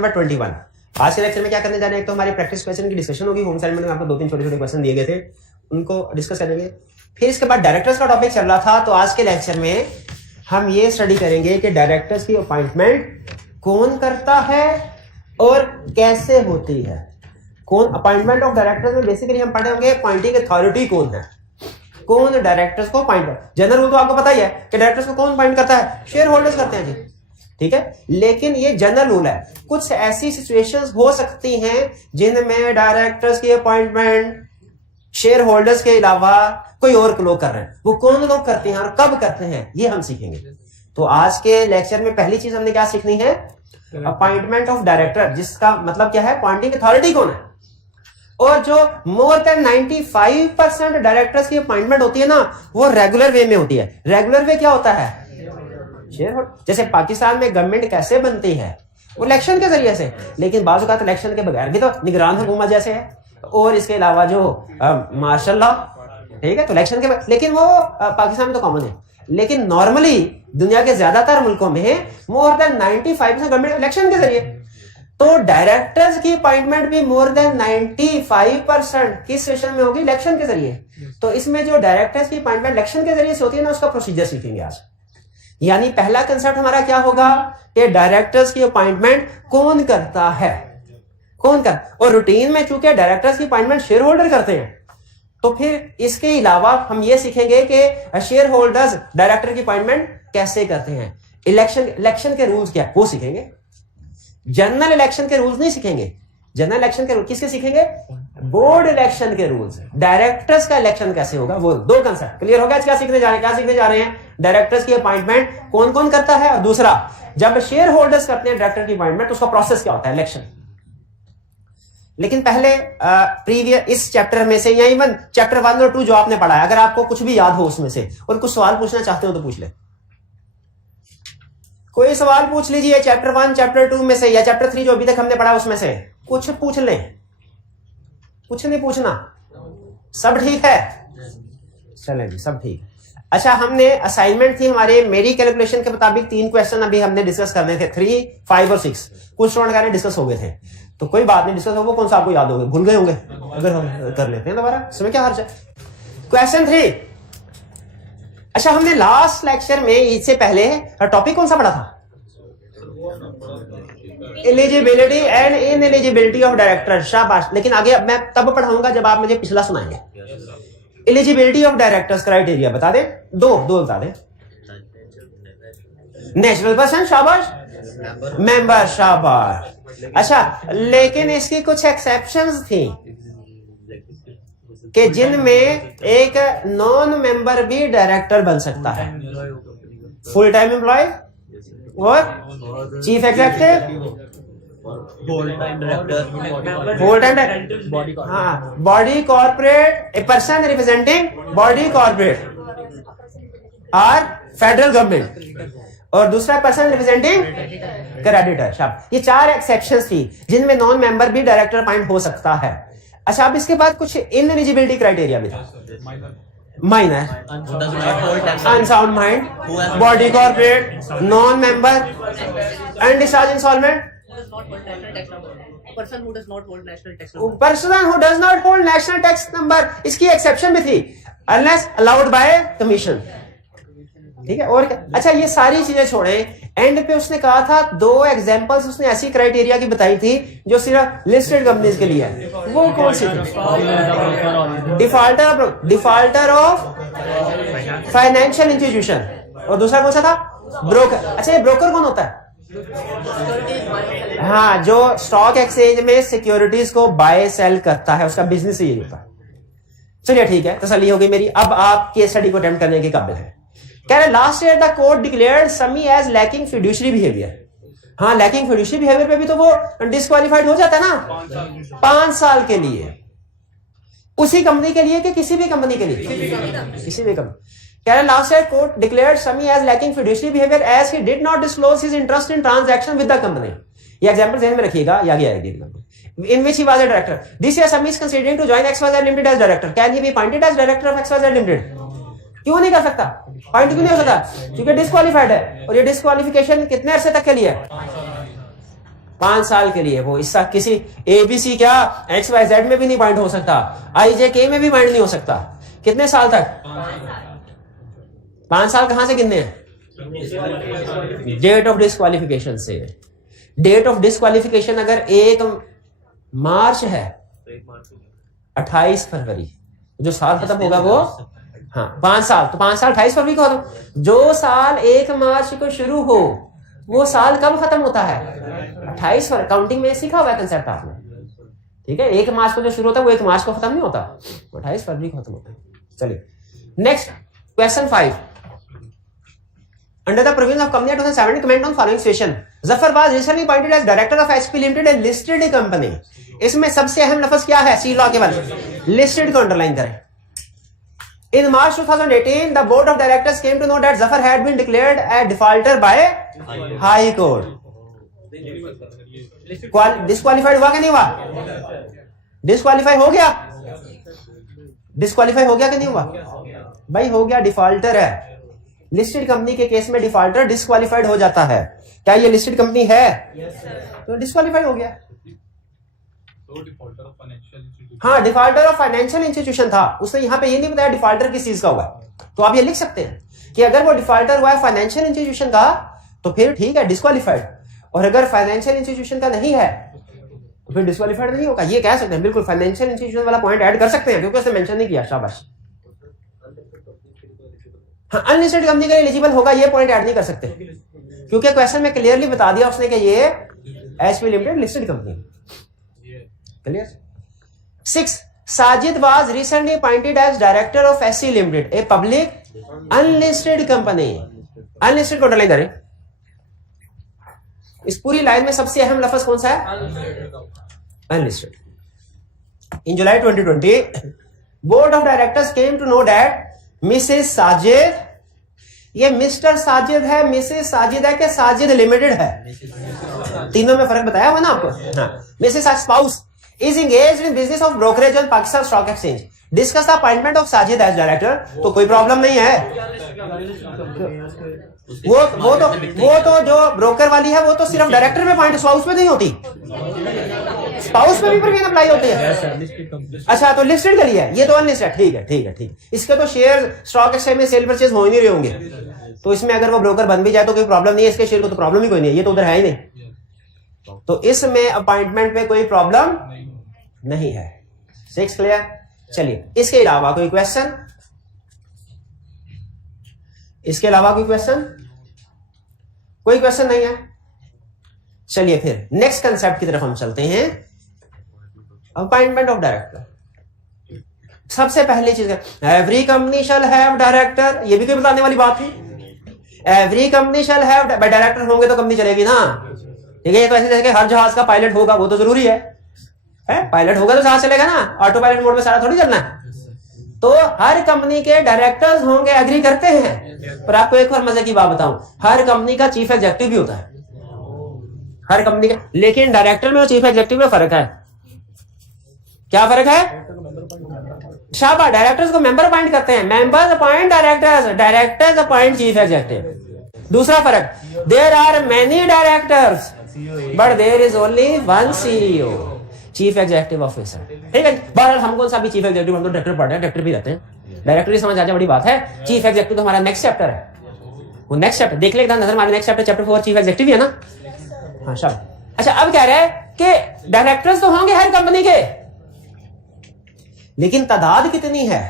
Number 21। आज के lecture में क्या करने जा रहे हैं, एक तो हमारी प्रैक्टिस क्वेश्चन की डिस्कशन होगी। होम असाइनमेंट में आपको 2-3 छोटे-छोटे क्वेश्चन दिए गए थे, उनको डिस्कस करेंगे। फिर इसके बाद डायरेक्टर्स का टॉपिक चल रहा था, तो आज के लेक्चर में हम ये स्टडी करेंगे कि डायरेक्टर्स की अपॉइंटमेंट कौन करता है और कैसे होती है। कौन अपॉइंटमेंट ऑफ डायरेक्टर्स में बेसिकली हम पढ़े होंगे अपॉइंटिंग अथॉरिटी कौन है, कौन डायरेक्टर्स को अपॉइंट। जनरल रूल तो आपको पता ही है कि डायरेक्टर्स को कौन अपॉइंट करता है, शेयर होल्डर्स करते हैं जी, ठीक है। लेकिन ये जनरल रूल है, कुछ ऐसी सिचुएशंस हो सकती हैं जिनमें डायरेक्टर्स की अपॉइंटमेंट शेयर होल्डर्स के अलावा कोई और लोग कर रहे हैं। वो कौन लोग करते हैं और कब करते हैं, ये हम सीखेंगे। तो आज के लेक्चर में पहली चीज हमने क्या सीखनी है, अपॉइंटमेंट ऑफ डायरेक्टर, जिसका मतलब क्या है, अपॉइंटिंग अथॉरिटी कौन है। और जो मोर देन 95% डायरेक्टर्स की अपॉइंटमेंट होती है ना, वो रेगुलर वे में होती है। रेगुलर वे क्या होता है, शेयर होल्डर। जैसे पाकिस्तान में गवर्नमेंट कैसे बनती है, वो इलेक्शन के जरिए से, लेकिन बाजू का इलेक्शन के बगैर भी तो निगरान हुकूमत जैसे है, और इसके अलावा जो मार्शल लॉ, ठीक है, तो इलेक्शन के, लेकिन वो पाकिस्तान में तो कॉमन है। लेकिन नॉर्मली दुनिया के ज्यादातर मुल्कों में मोर देन 95% गवर्नमेंट इलेक्शन के जरिए। तो डायरेक्टर्स की अपॉइंटमेंट भी मोर देन 95% किस सेशन में होगी, इलेक्शन के जरिए। तो इसमें जो डायरेक्टर्स की अपॉइंटमेंट इलेक्शन के जरिए से होती है ना, उसका प्रोसीजर सीखेंगे आज। यानी पहला कंसेप्ट हमारा क्या होगा कि डायरेक्टर्स की अपॉइंटमेंट कौन करता है, कौन कर। और रूटीन में चूंकि डायरेक्टर्स की अपॉइंटमेंट शेयर होल्डर करते हैं, तो फिर इसके अलावा हम ये सीखेंगे कि शेयर होल्डर्स डायरेक्टर की अपॉइंटमेंट कैसे करते हैं। इलेक्शन के रूल्स क्या है वो सीखेंगे। जनरल इलेक्शन के रूल्स नहीं सीखेंगे। जनरल इलेक्शन के रूल किसके सीखेंगे, बोर्ड इलेक्शन के रूल्स। डायरेक्टर्स का इलेक्शन कैसे होगा, वो दो कंसेप्ट क्लियर हो गया। क्या सीखने जा रहे हैं, डायरेक्टर्स की अपॉइंटमेंट कौन कौन करता है, और दूसरा जब शेयर होल्डर्स करते हैं डायरेक्टर की अपॉइंटमेंट, तो उसका प्रोसेस क्या होता है, इलेक्शन। लेकिन पहले प्रीवियस इस चैप्टर में से या इवन चैप्टर 1 और 2 जो आपने पढ़ा है, अगर आपको कुछ भी याद हो उसमें से और कुछ सवाल पूछना चाहते हो तो पूछ ले। कोई सवाल पूछ लीजिए चैप्टर 1 चैप्टर 2 में से, या चैप्टर 3 जो अभी तक हमने पढ़ा उसमें से कुछ पूछ ले। कुछ नहीं पूछना, सब ठीक है, चले जी, सब ठीक। अच्छा, हमने असाइनमेंट थी हमारे, मेरी कैलकुलेशन के मुताबिक 3 क्वेश्चन अभी हमने डिस्कस करने थे, 3, 5 और 6। कुछ स्टूडेंट का डिस्कस हो गए थे, तो कोई बात नहीं, डिस्कस हो, वो कौन सा आपको याद होंगे, भूल गए होंगे, अगर हम कर लेते हैं दोबारा, इसमें क्या हर्ज है। क्वेश्चन 3। अच्छा, हमने लास्ट लेक्चर में इससे पहले टॉपिक कौन सा पढ़ा था, एलिजिबिलिटी एंड इनएलिजिबिलिटी ऑफ डायरेक्टर। शाबाश। लेकिन आगे अब मैं तब पढ़ाऊंगा जब आप मुझे पिछला सुनाएंगे। एलिजिबिलिटी ऑफ डायरेक्टर्स क्राइटेरिया बता दे, दो बता दे। नेचुरल पर्सन, शाबाश। मेंबर, शाबाश। अच्छा, लेकिन इसकी कुछ एक्सेप्शंस थी कि जिनमें एक नॉन मेंबर भी डायरेक्टर बन सकता है। फुल टाइम एम्प्लॉय और chief executive, full time director, हाँ, body corporate, a person representing body corporate और फेडरल गवर्नमेंट, और दूसरा पर्सन रिप्रेजेंटिंग क्रेडिटर। शाबाश। ये 4 एक्सेप्शंस थी जिनमें नॉन मेंबर भी डायरेक्टर अपॉइंट हो सकता है। अच्छा, अब इसके बाद कुछ इनएलिजिबिलिटी क्राइटेरिया भी था। Minor, unsound mind, body corporate, non member, undischarged insolvent, person who does not hold national tax number. इसकी एक्सेप्शन भी थी, अनलेस अलाउड बाय कमीशन, ठीक है। और क्या, अच्छा, ये सारी चीजें छोड़े, एंड पे उसने कहा था 2 एग्जांपल्स उसने ऐसी क्राइटेरिया की बताई थी जो सिर्फ लिस्टेड कंपनीज के लिए है। वो कौन सी थी, डिफॉल्टर ऑफ फाइनेंशियल इंस्टीट्यूशन, और दूसरा कौन सा था, ब्रोकर। अच्छा, ये ब्रोकर कौन होता है, हाँ, जो स्टॉक एक्सचेंज में सिक्योरिटीज को बाय सेल करता है, उसका बिजनेस यही होता है। चलिए ठीक है, तसल्ली हो गई मेरी। अब आप केस स्टडी को अटेम्प्ट करने के काबिल है। कह रहे last year the court declared Sami as lacking fiduciary behaviour. हाँ, लैकिंग फिड्यूशरी बिहेवियर पे भी तो वो डिस्क्वालीफाइड हो जाता है ना, 5 साल के लिए। उसी कंपनी के लिए कि किसी भी कंपनी के लिए, किसी भी कंपनी। कह रहे last year court declared Sami as lacking fiduciary behaviour as he did not disclose his interest in transaction with the company. ये एग्जांपल ध्यान में रखिएगा, ये आगे आएगी। In which he was a director. This year Sami is considering to join XYZ Limited as director. Can he be appointed as director of XYZ Limited? क्यों नहीं कर सकता, पॉइंट क्यों नहीं हो सकता, क्योंकि डिस्क्वालीफाइड है। और ये डिस्क्वालिफिकेशन कितने अरसे तक के लिए है, 5 साल के लिए। वो इसका किसी ABC क्या XYZ में भी नहीं बाइंड हो सकता, IJK में भी बाइंड नहीं हो सकता। कितने साल तक? 5 साल कहां से गिनने हैं? डेट ऑफ डिस्क्वालिफिकेशन से। डेट ऑफ डिस्क्वालिफिकेशन अगर 1 मार्च है, 28 फरवरी जो साल खत्म होगा वो, हाँ 5 साल, तो 5 साल 28 फरवरी को खत्म। जो साल 1 मार्च को शुरू हो वो साल कब खत्म होता है? 28 फरवरी। काउंटिंग में सीखा हुआ है कंसेप्ट आपने, ठीक है। 1 मार्च को जो शुरू होता है वो 1 मार्च को खत्म नहीं होता, 28 फरवरी को खत्म होता है। चलिए next question 5। Under the provisions of Company Act 2007, comment on following situation. Zafar was recently appointed as director of HP Limited, a listed company. इसमें सबसे अहम लफ्ज क्या है? सी लॉ के बाद लिस्टेड को अंडरलाइन करें। In March 2018, the board of directors came to know that Zafar had been declared a defaulter by High Court. Disqualified हुआ कि नहीं हुआ? डिस्क्वालीफाई हो गया? डिस्क्वालीफाई हो गया कि नहीं हुआ? भाई हो गया, डिफॉल्टर है। लिस्टेड कंपनी के केस में डिफॉल्टर डिस्क्वालीफाइड हो जाता है। क्या ये लिस्टेड कंपनी है? तो डिस्क्वालीफाइड हो गया। हाँ, डिफॉल्टर ऑफ फाइनेंशियल इंस्टीट्यूशन था। उसने यहाँ पे ये नहीं बताया डिफॉल्टर किस चीज का हुआ है। तो आप ये लिख सकते हैं कि अगर वो डिफॉल्टर हुआ है फाइनेंशियल इंस्टीट्यूशन का तो फिर ठीक है, डिस्क्वालीफाइड। और अगर फाइनेंशियल इंस्टीट्यूशन का नहीं है तो फिर डिस्क्वालीफाइड नहीं होगा। ये कह सकते हैं, बिल्कुल फाइनेंशियल इंस्टीट्यूशन वाला पॉइंट ऐड कर सकते हैं क्योंकि उसने मेंशन नहीं किया। शाबाश। हाँ, अनलिस्टेड कंपनी के लिए एलिजिबल होगा, ये पॉइंट ऐड नहीं कर सकते क्योंकि क्वेश्चन में क्लियरली बता दिया उसने कि ये HP limited listed company. Clear? 6. Sajid was recently appointed as director of SC limited, a public unlisted company. Unlisted को अंडरलाइन करें। इस पूरी लाइन में सबसे अहम लफ्ज कौन सा है? Unlisted. In July 2020, board of directors came to know that Mrs Sajid, ये मिस्टर साजिद है, मिसेस साजिद है कि साजिद लिमिटेड है? तीनों में फर्क बताया हुआ ना आपको। हाँ, Mrs spouse is engaged in business of brokerage on Pakistan Stock Exchange. Discuss the appointment of Sajid as director. तो कोई प्रॉब्लम नहीं है। वो तो जो ब्रोकर वाली है वो तो सिर्फ डायरेक्टर में पॉइंट, स्पाउस में नहीं होती। स्पाउस में भी प्रीमियम अप्लाई होती है। अच्छा, तो लिस्टेड के लिए ये तो अनलिस्टेड। ठीक है, ठीक है, ठीक। इसके तो शेयर स्टॉक एक्सचेंज में सेल परचेज हो ही नहीं रहे होंगे, तो इसमें अगर वो ब्रोकर बन भी जाए तो कोई प्रॉब्लम नहीं है। इसके शेयर को तो प्रॉब्लम ही कोई नहीं है, ये तो उधर है ही नहीं। तो इसमें अपॉइंटमेंट पे कोई प्रॉब्लम नहीं है। 6 क्लियर? चलिए, इसके अलावा कोई क्वेश्चन? इसके अलावा कोई क्वेश्चन? कोई क्वेश्चन नहीं है। चलिए फिर नेक्स्ट कंसेप्ट की तरफ हम चलते हैं। Appointment of director. सबसे पहली चीज, every company shall have director. ये भी कोई बताने वाली बात है? Every company shall have director होंगे तो कंपनी चलेगी ना, ठीक है। ये तो ऐसे जैसे कि हर जहाज का पायलट होगा, वो तो जरूरी है। पायलट होगा तो जहाज चलेगा ना, ऑटो पायलट मोड में सारा थोड़ी चलना है। तो हर कंपनी के डायरेक्टर्स होंगे, एग्री करते हैं। पर आपको एक और मजे की बात बताऊं, हर कंपनी का चीफ एग्जीक्यूटिव भी होता है, हर कंपनी का। लेकिन डायरेक्टर में और चीफ एग्जीक्यूटिव में फर्क है। क्या फर्क है? शाबाश, डायरेक्टर्स को मेंबर अपॉइंट करते हैं, members appoint directors, directors appoint chief executive. दूसरा फर्क, there are many directors but there is only one CEO, chief executive officer. ठीक है, बहरहाल हम कौन सा भी चीफ एग्जीक्यूटिव, हम तो डायरेक्टर पढ़ रहे हैं, डायरेक्टर भी रहते हैं। डायरेक्टर ही समझ आ जाए बड़ी बात है। चीफ एग्जीक्यूटिव तो हमारा नेक्स्ट चैप्टर है, वो नेक्स्ट चैप्टर देख ले, नजर मारे, next chapter chapter 4 chief executive ही है ना। हाँ शाबाश। अच्छा, अब कह रहा है कि डायरेक्टर्स तो होंगे हर कंपनी के, लेकिन तादाद कितनी है?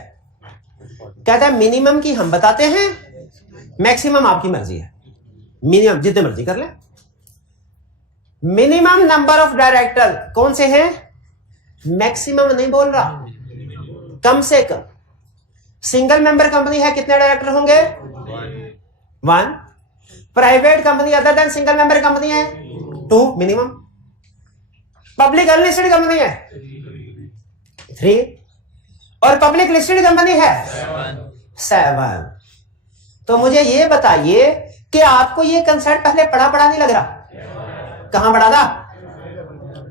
कहता है मिनिमम की हम बताते हैं, मैक्सिमम आपकी मर्जी है। मिनिमम जितने मर्जी कर ले। मिनिमम नंबर ऑफ डायरेक्टर कौन से हैं? मैक्सिमम नहीं बोल रहा, कम से कम। सिंगल मेंबर कंपनी है, कितने डायरेक्टर होंगे? 1। Private company other than single member company है 2 मिनिमम। पब्लिक अनलिस्टेड कंपनी है 3, और पब्लिक लिस्टेड कंपनी है 7। तो मुझे ये बताइए कि आपको ये कंसेप्ट पहले पढ़ा नहीं लग रहा? कहां पढ़ा था?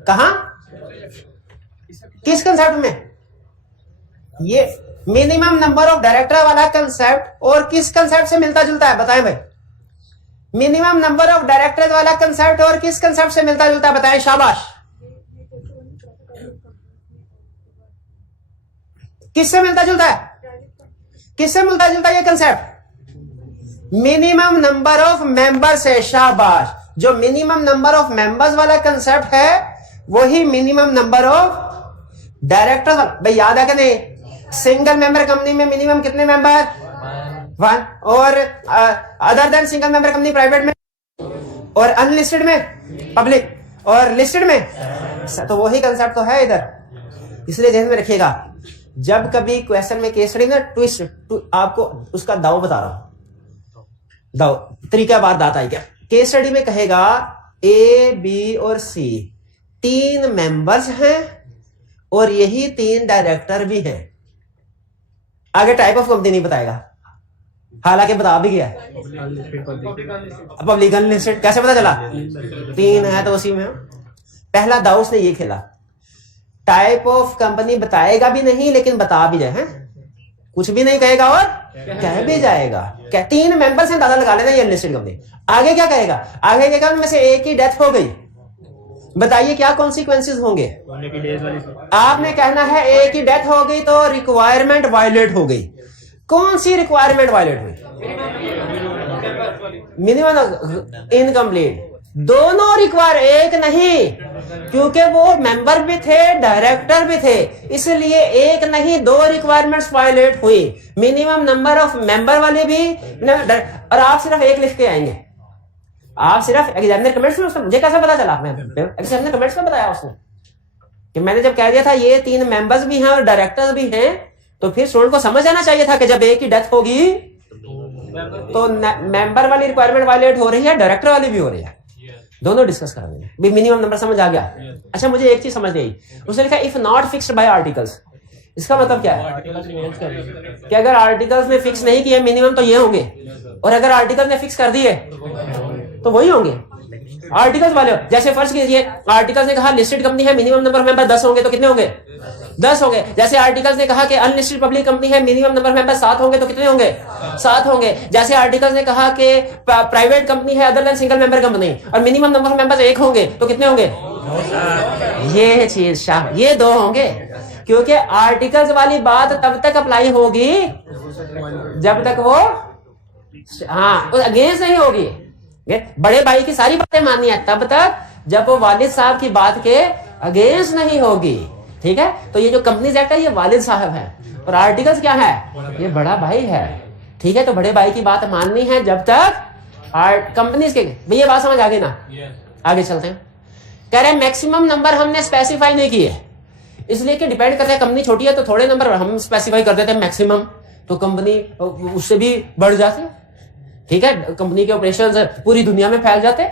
कहां? किस कंसेप्ट में? ये मिनिमम नंबर ऑफ डायरेक्टर वाला कंसेप्ट और किस कंसेप्ट से मिलता जुलता है? बताएं भाई। मिनिमम नंबर ऑफ डायरेक्टर्स वाला कंसेप्ट और किस कंसेप्ट से मिलता जुलता बताएं, शाबाश। किससे मिलता जुलता है, किससे मिलता जुलता है ये concept? Minimum number of members है, शाबाश। जो मिनिमम नंबर ऑफ मेंबर्स वाला कंसेप्ट है वही मिनिमम नंबर ऑफ डायरेक्टर्स। भाई याद है कि नहीं, सिंगल मेंबर कंपनी में मिनिमम कितने मेंबर? 1। और other than single member company private में, और अनलिस्टेड में पब्लिक, और लिस्टेड में। तो वही कंसेप्ट तो है इधर, इसलिए ध्यान में रखिएगा। जब कभी क्वेश्चन में केस स्टडी ना ट्विस्ट आपको उसका दाव बता रहा हूं, दाव तरीका बार दाता है क्या। केस स्टडी में कहेगा ए बी और सी 3 मेंबर्स हैं और यही 3 डायरेक्टर भी हैं। आगे टाइप ऑफ कंपनी नहीं बताएगा, हालांकि बता भी गया पब्लिक अनलिस्टेड। कैसे पता चला? 3 है तो उसी में। पहला दाव उसने ये खेला, टाइप ऑफ कंपनी बताएगा भी नहीं लेकिन बता भी जाए, कुछ भी नहीं कहेगा और कह भी जाएगा। 3 मेंबर्स हैं, दादा लगा लेना ये अनलिस्टेड कंपनी। आगे क्या कहेगा? आगे कहेगा में से एक की डेथ हो गई, बताइए क्या कॉन्सिक्वेंसेस होंगे? आपने कहना है एक की डेथ हो गई तो रिक्वायरमेंट वायलेट हो गई। कौन सी रिक्वायरमेंट वायलेट हुई? Minimum incomplete. दोनों रिक्वायर, एक नहीं, क्योंकि वो मेंबर भी थे डायरेक्टर भी थे, इसलिए एक नहीं 2 रिक्वायरमेंट्स वायलेट हुई। मिनिमम नंबर ऑफ मेंबर वाले भी, और आप सिर्फ एक लिख के आएंगे। आप सिर्फ एग्जामिनर कमेंट्स में, मुझे कैसे पता चला? एग्जामिनर कमेंट्स में बताया उसने कि मैंने जब कह दिया था ये 3 मेंबर्स भी हैं और डायरेक्टर्स भी हैं, तो फिर स्टूडेंट को समझ आना चाहिए था कि जब एक की डेथ होगी तो मेंबर वाली रिक्वायरमेंट वायलेट हो रही है, डायरेक्टर वाली भी हो रही है, दोनों डिस्कस कर रहे हैं। मिनिमम नंबर समझ आ गया? अच्छा, मुझे एक चीज समझ नहीं, उसने लिखा if not fixed by articles. इसका मतलब क्या है कि अगर आर्टिकल्स ने फिक्स नहीं किए मिनिमम तो ये होंगे, और अगर आर्टिकल्स ने फिक्स कर दिए तो वही होंगे आर्टिकल्स वाले। जैसे फर्ज कीजिए आर्टिकल्स ने कहा लिस्टेड कंपनी है, मिनिमम नंबर मेंबर 10 होंगे तो कितने होंगे? 10 होंगे। जैसे आर्टिकल्स ने कहा कि अनलिस्टेड पब्लिक कंपनी है, मिनिमम नंबर मेंबर 7 होंगे तो कितने होंगे? 7 होंगे। जैसे आर्टिकल्स ने कहा कि प्राइवेट कंपनी है other than single member company और मिनिमम नंबर मेंबर्स 1 होंगे तो कितने होंगे? ये चीज शाह, ये 2 होंगे, क्योंकि आर्टिकल्स वाली बात तब तक अप्लाई होगी जब तक वो अगेंस्ट नहीं होगी। बड़े भाई की सारी बातें माननी है तब तक जब वो वालिद साहब की बात के अगेंस्ट नहीं होगी। ठीक है, तो ये जो कंपनीज एक्ट है ये वालिद साहब है, और आर्टिकल्स क्या है? ये बड़ा भाई है। ठीक है, तो बड़े भाई की बात माननी है जब तक कंपनीज के। भैया बात समझ आ गई ना? आगे चलते हैं। कह रहे हैं मैक्सिमम नंबर हमने स्पेसिफाई नहीं किए, इसलिए कि डिपेंड करता है, कंपनी छोटी है तो थोड़े नंबर हम स्पेसिफाई कर देते हैं मैक्सिमम, तो कंपनी उससे भी बढ़ जाती। ठीक है, कंपनी के ऑपरेशंस पूरी दुनिया में फैल जाते,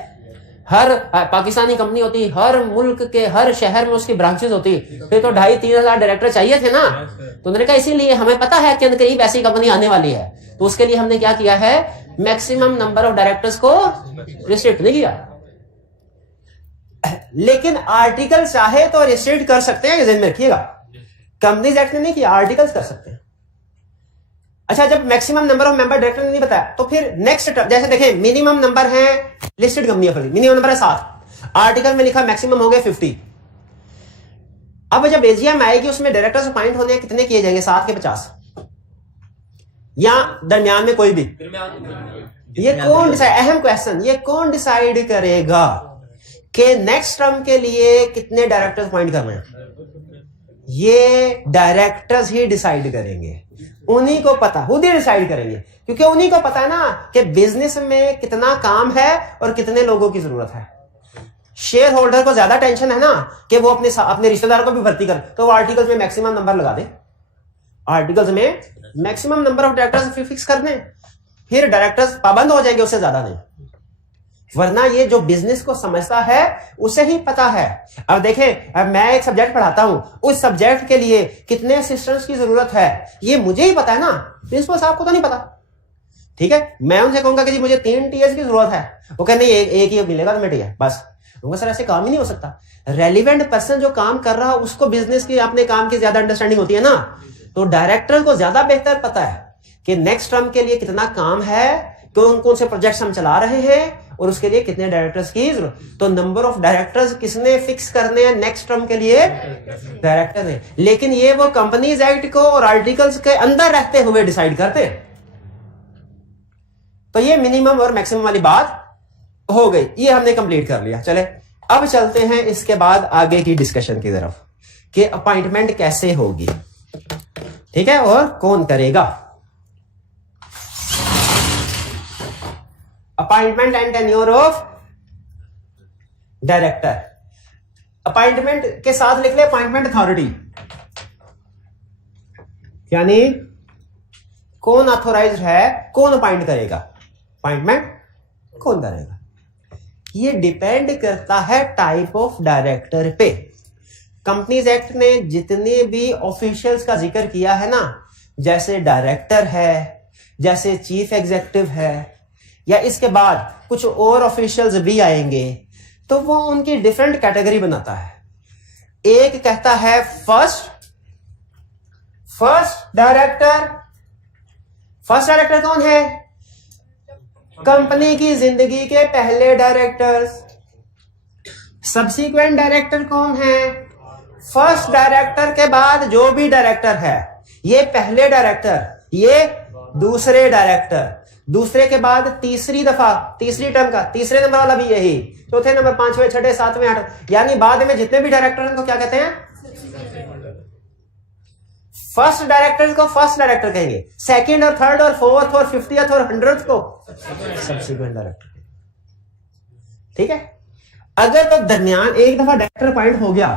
हर पाकिस्तानी कंपनी होती, हर मुल्क के हर शहर में उसकी ब्रांचेस होती, फिर तो 2,500-3 हजार डायरेक्टर चाहिए थे ना। तो उन्होंने कहा इसीलिए हमें पता है कि करीब ऐसी कंपनी आने वाली है, तो उसके लिए हमने क्या किया है, मैक्सिमम नंबर ऑफ डायरेक्टर्स को रिस्ट्रिक्ट नहीं किया। लेकिन आर्टिकल चाहे तो रिस्ट्रिक्ट कर सकते हैं, ध्यान में रखिएगा। कंपनीज एक्ट ने नहीं किया, आर्टिकल्स कर सकते हैं। अच्छा, जब maximum number of member director ने नहीं बताया तो फिर नेक्स्ट जैसे देखें मिनिमम नंबर है लिस्टेड कंपनी है, मिनिमम नंबर है 7, आर्टिकल में लिखा मैक्सिमम हो गए 50। अब जब एजीएम आएगी उसमें डायरेक्टर्स अपॉइंट होने कितने किए जाएंगे? 7 के 50 या दरमियान में कोई भी? ये कौन डिसाइड, अहम क्वेश्चन, ये कौन डिसाइड करेगा कि नेक्स्ट टर्म के लिए कितने डायरेक्टर्स अपॉइंट करने हैं? ये डायरेक्टर्स ही डिसाइड करेंगे, उन्हीं को पता, खुद ही डिसाइड करेंगे, क्योंकि उन्हीं को पता है ना कि बिजनेस में कितना काम है और कितने लोगों की जरूरत है। शेयर होल्डर को ज्यादा टेंशन है ना कि वो अपने रिश्तेदार को भी भर्ती कर, तो वो आर्टिकल्स में मैक्सिमम नंबर लगा दे, आर्टिकल्स में maximum number of directors fix कर दें, फिर डायरेक्टर्स पाबंद हो जाएंगे, उससे ज्यादा नहीं। वरना ये जो बिजनेस को समझता है उसे ही पता है। अब देखें, अब मैं एक सब्जेक्ट पढ़ाता हूं, उस सब्जेक्ट के लिए कितने असिस्टेंट्स की जरूरत है ये मुझे ही पता है ना, प्रिंसिपल साहब को तो नहीं पता। ठीक है, मैं उनसे कहूंगा कि जी मुझे 3 टीएस की जरूरत है, वो कहते नहीं एक ही मिलेगा तो मैं टीएस बस। सर ऐसे काम ही नहीं हो सकता। रेलिवेंट पर्सन जो काम कर रहा है उसको बिजनेस की अपने काम की ज्यादा अंडरस्टैंडिंग होती है ना, तो डायरेक्टर को ज्यादा बेहतर पता है कि नेक्स्ट टर्म के लिए कितना काम है, कौन कौन से प्रोजेक्ट्स हम चला रहे हैं और उसके लिए कितने डायरेक्टर्स की जरूरत। तो नंबर ऑफ डायरेक्टर्स किसने फिक्स करने हैं नेक्स्ट टर्म के लिए? डायरेक्टर ने। लेकिन ये वो कंपनीज एक्ट को और आर्टिकल्स के अंदर रहते हुए डिसाइड करते हैं। तो ये मिनिमम और मैक्सिमम वाली बात हो गई, ये हमने कंप्लीट कर लिया। चले अब चलते हैं इसके बाद आगे की डिस्कशन की तरफ कि अपॉइंटमेंट कैसे होगी, ठीक है, और कौन करेगा। Appointment and tenure of director. Appointment के साथ लिख ले अपॉइंटमेंट अथॉरिटी, यानी कौन ऑथोराइज्ड है, कौन अपॉइंट करेगा, अपॉइंटमेंट कौन करेगा। ये डिपेंड करता है टाइप ऑफ डायरेक्टर पे। कंपनीज एक्ट ने जितने भी ऑफिशियल्स का जिक्र किया है ना, जैसे डायरेक्टर है, जैसे चीफ एग्जीक्यूटिव है, या इसके बाद कुछ और ऑफिशियल्स भी आएंगे, तो वो उनकी डिफरेंट कैटेगरी बनाता है। एक कहता है फर्स्ट डायरेक्टर। फर्स्ट डायरेक्टर कौन है? कंपनी की जिंदगी के पहले डायरेक्टर्स। सब्सीक्वेंट डायरेक्टर कौन है? फर्स्ट डायरेक्टर के बाद जो भी डायरेक्टर है, ये पहले डायरेक्टर, ये दूसरे डायरेक्टर, दूसरे के बाद तीसरी दफा, तीसरी टर्म का तीसरे नंबर वाला भी यही, चौथे नंबर, पांचवें, छठे, सातवें, आठवें, यानी बाद में जितने भी डायरेक्टर हैं उनको क्या कहते हैं? फर्स्ट डायरेक्टर को फर्स्ट डायरेक्टर कहेंगे, सेकंड और थर्ड और फोर्थ और 50th और 100th को सब्सीक्वेंट डायरेक्टर। ठीक है। अगर तो दरमियान एक दफा डायरेक्टर अपॉइंट हो गया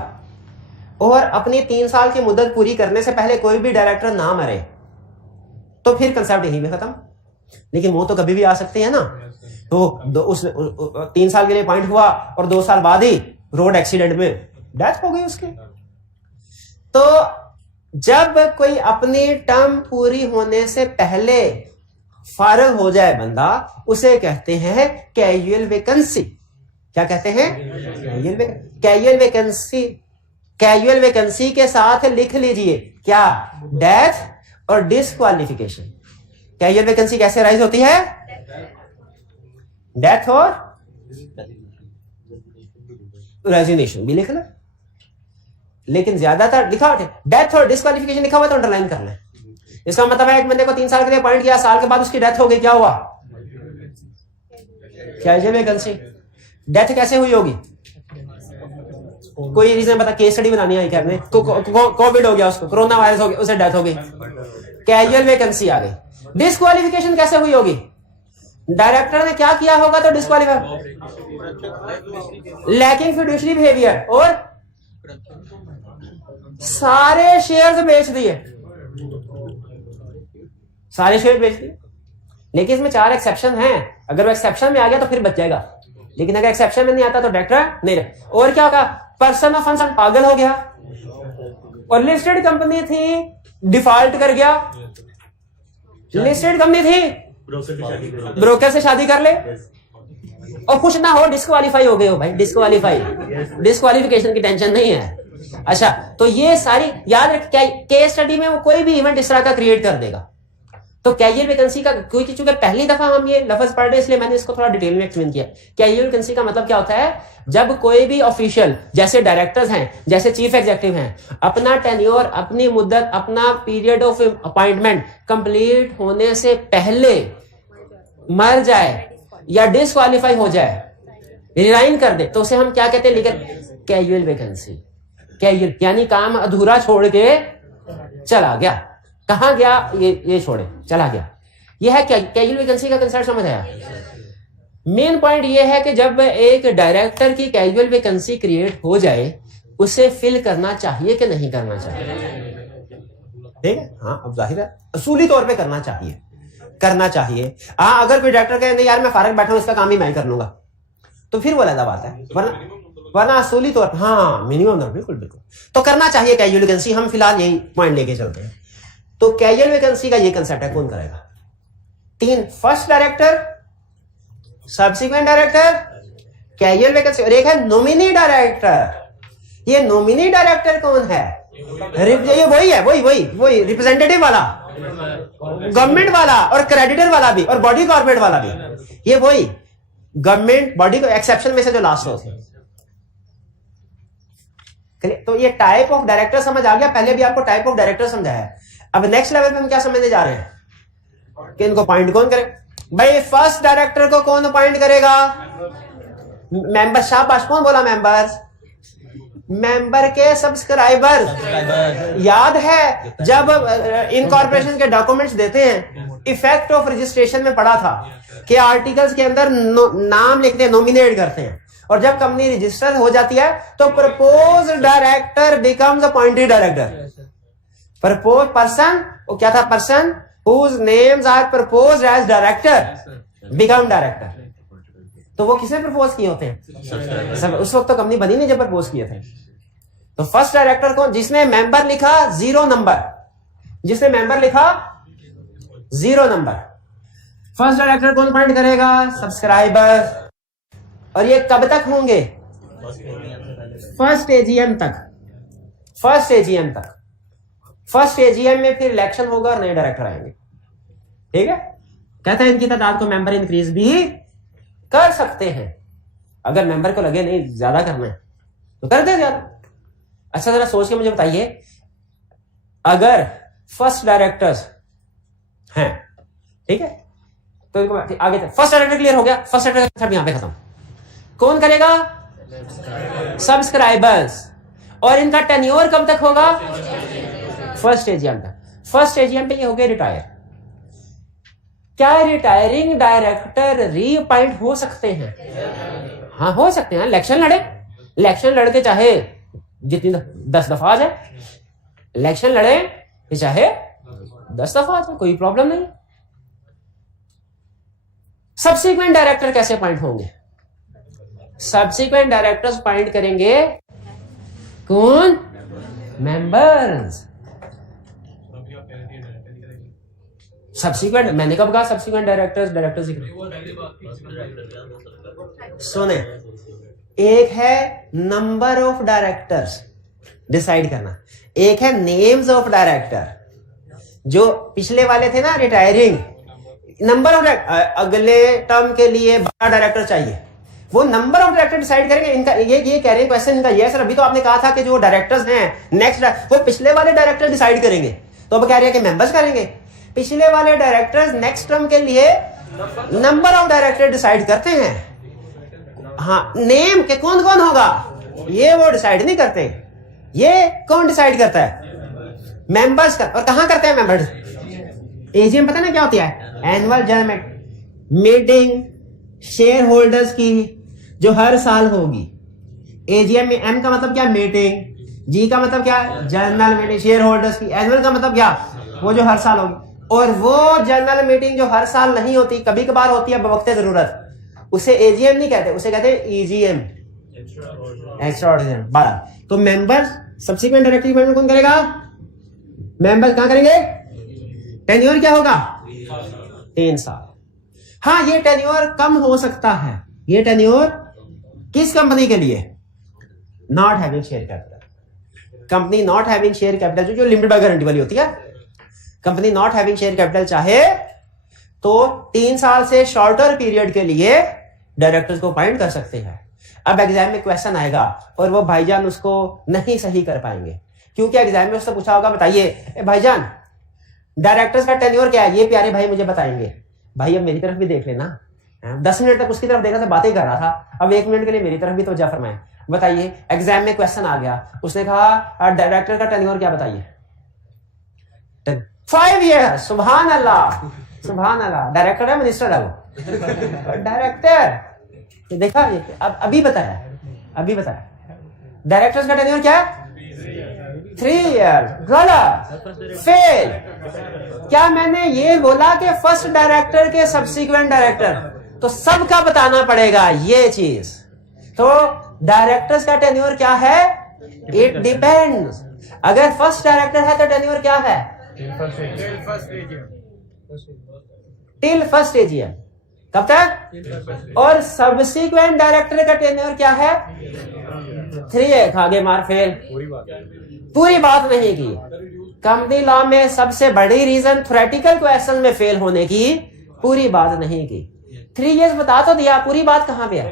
और अपनी 3 साल की मुद्दत पूरी करने से पहले कोई भी डायरेक्टर ना मरे, तो फिर कंसेप्ट यहीं में खत्म। लेकिन वो तो कभी भी आ सकते हैं ना। तो उस 3 साल के लिए अपॉइंट हुआ और 2 साल बाद ही रोड एक्सीडेंट में डेथ हो गई उसकी। तो जब कोई अपनी टर्म पूरी होने से पहले फारग हो जाए बंदा, उसे कहते हैं कैजुअल वैकेंसी। क्या कहते हैं? Casual vacancy. कैजुअल वैकेंसी के साथ लिख लीजिए क्या? डेथ और डिस्क्वालिफिकेशन। कैजुअल वैकेंसी कैसे राइज होती है? डेथ और रेजिग्नेशन भी लिख लो, लेकिन ज्यादातर लिखा हुआ डेथ और डिस्क्वालिफिकेशन लिखा हुआ तो अंडरलाइन कर ले। इसका मतलब है एक बंदे को 3 साल के लिए अपॉइंट किया, साल के बाद उसकी डेथ हो गई, क्या हुआ? Casual vacancy. डेथ कैसे हुई होगी? कोई रीजन बता, केस स्टडी बनानी है क्या? कोविड हो गया, उसको कोरोना वायरस हो गया, उसे डेथ हो गई, कैजुअल वैकेंसी आ गई। डिस्क्वालिफिकेशन कैसे हुई होगी? डायरेक्टर ने क्या किया होगा तो डिस्क्वालीफाई, लैकिंग फिड्यूशरी बिहेवियर और सारे शेयर्स बेच दिए, सारे शेयर बेच दिए। लेकिन इसमें 4 एक्सेप्शन हैं। अगर वो एक्सेप्शन में आ गया तो फिर बच जाएगा, लेकिन अगर एक्सेप्शन में नहीं आता तो डायरेक्टर नहीं रहे। और क्या होगा? पर्सन ऑफ फंड्स पागल हो गया और लिस्टेड कंपनी थी, डिफॉल्ट कर गया। लिस्टेड कंपनी थी, ब्रोकर से शादी कर ले और कुछ ना हो, डिस्क्वालीफाई हो गए हो भाई, डिस्क्वालीफाई। डिस्क्वालिफिकेशन की टेंशन नहीं है। अच्छा, तो ये सारी याद रख, केस स्टडी में वो कोई भी इवेंट इस तरह का क्रिएट कर देगा। तो कैजुअल वैकेंसी का, क्योंकि चूंकि पहली दफा हम ये लफ्ज पढ़ रहे हैं इसलिए मैंने इसको थोड़ा डिटेल में एक्सप्लेन किया। कैजुअल वैकेंसी का मतलब क्या होता है? जब कोई भी ऑफिशियल, जैसे डायरेक्टर्स हैं, जैसे चीफ एग्जीक्यूटिव हैं, अपना टेन्योर, अपनी मुद्दत, अपना पीरियड ऑफ अपॉइंटमेंट कंप्लीट होने से पहले मर जाए या डिस्क्वालीफाई हो जाए, रिजाइन कर दे, तो उसे हम क्या कहते हैं? लेकर कैजुअल वैकेंसी। कैजुअल यानी काम अधूरा छोड़ के चला गया। कहां गया? ये छोड़े चला गया। ये है कैजुअल वैकेंसी का कंसेप्ट। समझ आया? मेन पॉइंट ये है कि जब एक डायरेक्टर की कैजुअल वैकेंसी क्रिएट हो जाए, उसे फिल करना चाहिए कि नहीं करना चाहिए? ठीक है, हाँ, अब जाहिर है असूली तौर पे करना चाहिए, करना चाहिए। हाँ, अगर कोई डायरेक्टर कहे नहीं यार मैं फारग बैठा हूं, इसका काम ही मैं कर लूंगा, तो फिर वो अलग बात है। वरना असूली तौर पर हाँ, मिनिमम, बिल्कुल बिल्कुल तो करना चाहिए कैजुअल वैकेंसी। हम फिलहाल यही पॉइंट लेके चलते हैं। तो कैजुअल वैकेंसी का ये कंसेप्ट है, कौन करेगा? 3, first director, subsequent director, casual vacancy, और एक है नॉमिनी डायरेक्टर। ये नॉमिनी डायरेक्टर कौन है? ये वही है, वही रिप्रेजेंटेटिव वाला। गवर्नमेंट वाला और क्रेडिटर वाला भी और बॉडी कॉर्पोरेट वाला भी, ये वही गवर्नमेंट बॉडी को एक्सेप्शन में से जो लास्ट होते हैं। तो ये टाइप ऑफ डायरेक्टर समझ आ गया, पहले भी आपको टाइप ऑफ डायरेक्टर समझाया है। अब नेक्स्ट लेवल पे हम क्या समझने जा रहे हैं कि इनको अपॉइंट कौन करे। भाई फर्स्ट डायरेक्टर को कौन अपॉइंट करेगा? मेंबर। शाबाश, कौन बोला मेंबर्स? मेंबर के सब्सक्राइबर। याद है जब इनकॉर्पोरेशन के डॉक्यूमेंट्स देते हैं, इफेक्ट ऑफ रजिस्ट्रेशन में पढ़ा था कि आर्टिकल्स के अंदर नाम लिखते हैं, नॉमिनेट करते हैं, और जब कंपनी रजिस्टर हो जाती है तो propose director becomes appointed director. Propose person, वो क्या था? Person whose names are proposed as director become director। तो वो किसने प्रपोज किए होते हैं? सब। उस वक्त तो कंपनी बनी नहीं जब प्रपोज किए थे। तो फर्स्ट डायरेक्टर कौन? जिसने मेंबर लिखा 0 नंबर, जिसने मेंबर लिखा 0 नंबर। फर्स्ट डायरेक्टर कौन अपॉइंट करेगा? सब्सक्राइबर। और ये कब तक होंगे? फर्स्ट एजीएम तक। फर्स्ट एजीएम तक। फर्स्ट एजीएम में फिर इलेक्शन होगा और नए डायरेक्टर आएंगे। ठीक है। कहते हैं इनकी तादाद को मेंबर इंक्रीज भी कर सकते हैं, अगर मेंबर को लगे नहीं ज्यादा करना है तो कर दे ज्यादा। अच्छा जरा सोच के मुझे बताइए, अगर फर्स्ट डायरेक्टर्स हैं, ठीक है, तो इनको आगे फर्स्ट डायरेक्टर क्लियर हो गया। फर्स्ट डायरेक्टर यहां पे खत्म। कौन करेगा? सब्सक्राइबर्स। और इनका टेन्योर कब तक होगा? फर्स्ट एजीएम तक। फर्स्ट एजीएम पे ये हो गए रिटायर। क्या रिटायरिंग डायरेक्टर रीअपॉइंट हो सकते हैं? हाँ हो सकते हैं। इलेक्शन लड़े, इलेक्शन लड़के चाहे जितनी 10 दफा आ जाए, इलेक्शन लड़े चाहे 10 दफा आ जाए, कोई प्रॉब्लम नहीं। सब्सिक्वेंट डायरेक्टर कैसे अपॉइंट होंगे? सब्सिक्वेंट डायरेक्टर्स अपॉइंट करेंगे कौन? मेंबर्स। सब्सिक्वेंट, मैंने कब कहा सब्सिक्वेंट डायरेक्टर्स? डायरेक्टर्स सुने, एक है नंबर ऑफ डायरेक्टर्स डिसाइड करना, एक है नेम्स ऑफ डायरेक्टर। जो पिछले वाले थे ना रिटायरिंग, नंबर ऑफ अगले टर्म के लिए 12 डायरेक्टर चाहिए, वो नंबर ऑफ डायरेक्टर डिसाइड करेंगे। इनका ये कह रहे हैं क्वेश्चन इनका ये सर, अभी तो आपने कहा था कि जो डायरेक्टर्स हैं नेक्स्ट वो पिछले वाले डायरेक्टर डिसाइड करेंगे, तो अब कह रहे हैं कि मेंबर्स करेंगे। पिछले वाले डायरेक्टर्स नेक्स्ट टर्म के लिए नंबर ऑफ डायरेक्टर डिसाइड करते हैं। हाँ, नेम के कौन कौन होगा ये वो डिसाइड नहीं करते, ये कौन डिसाइड करता है? मेंबर्स का। और कहां करते हैं मेंबर्स? एजीएम पता ना क्या होती है? Annual general meeting share holders की जो हर साल होगी। एजीएम में एम का मतलब क्या? मीटिंग। जी का मतलब क्या? जनरल मीटिंग शेयर होल्डर्स की। एनुअल का मतलब क्या? वो जो हर साल होगी। और वो जनरल मीटिंग जो हर साल नहीं होती, कभी कभार होती है बवक्ते जरूरत, उसे एजीएम नहीं कहते, उसे कहते हैं ईजीएम, एक्स्ट्राऑर्डिनरी 12। तो मेंबर्स सब्सिक्वेंट डायरेक्टर अपॉइंटमेंट कौन करेगा? मेंबर्स कहां करेंगे? टेन्योर क्या होगा? 3 साल। हाँ, ये टेन्योर कम हो सकता है। ये टेन्योर किस कंपनी के लिए? Not having share capital. Company not having share capital जो लिमिटेड बाय गारंटी वाली होती है, company not having share capital चाहे तो 3 साल से शॉर्टर पीरियड के लिए डायरेक्टर्स को अपॉइंट कर सकते हैं। अब एग्जाम में क्वेश्चन आएगा और वो भाईजान उसको नहीं सही कर पाएंगे, क्योंकि एग्जाम में उससे पूछा होगा बताइए भाईजान डायरेक्टर्स का टेन्योर क्या है? ये प्यारे भाई मुझे बताएंगे। भाई अब मेरी तरफ भी देख लेना। 10 मिनट तक उसकी तरफ देखा था, बातें कर रहा था, अब 1 मिनट के लिए मेरी तरफ भी तवज्जो फरमाएं। बताइए, एग्जाम में क्वेश्चन आ गया, उसने कहा डायरेक्टर का टेन्योर क्या बताइए? 5 ईयर। सुभान अल्लाह, सुभान अल्लाह। डायरेक्टर है मिनिस्टर है वो? डायरेक्टर। देखा ये अभी बताया, अभी बताया। डायरेक्टर्स का टेन्योर क्या है? 3 ईयर। गलत, फेल। क्या मैंने ये बोला कि फर्स्ट डायरेक्टर के सब्सिक्वेंट डायरेक्टर? तो सबका बताना पड़ेगा ये चीज। तो डायरेक्टर्स का टेन्योर क्या है? It depends. अगर फर्स्ट डायरेक्टर है तो टेन्योर क्या है? Till first AGM. कब तक? और सब्सिक्वेंट डायरेक्टर का टेन्योर क्या है? 3 ईयर। आगे मार, फेल। पूरी बात नहीं की। कंपनी लॉ में सबसे बड़ी रीजन थ्योरेटिकल क्वेश्चन में फेल होने की, पूरी बात नहीं की। 3 years बता तो दिया, पूरी बात कहां पे है?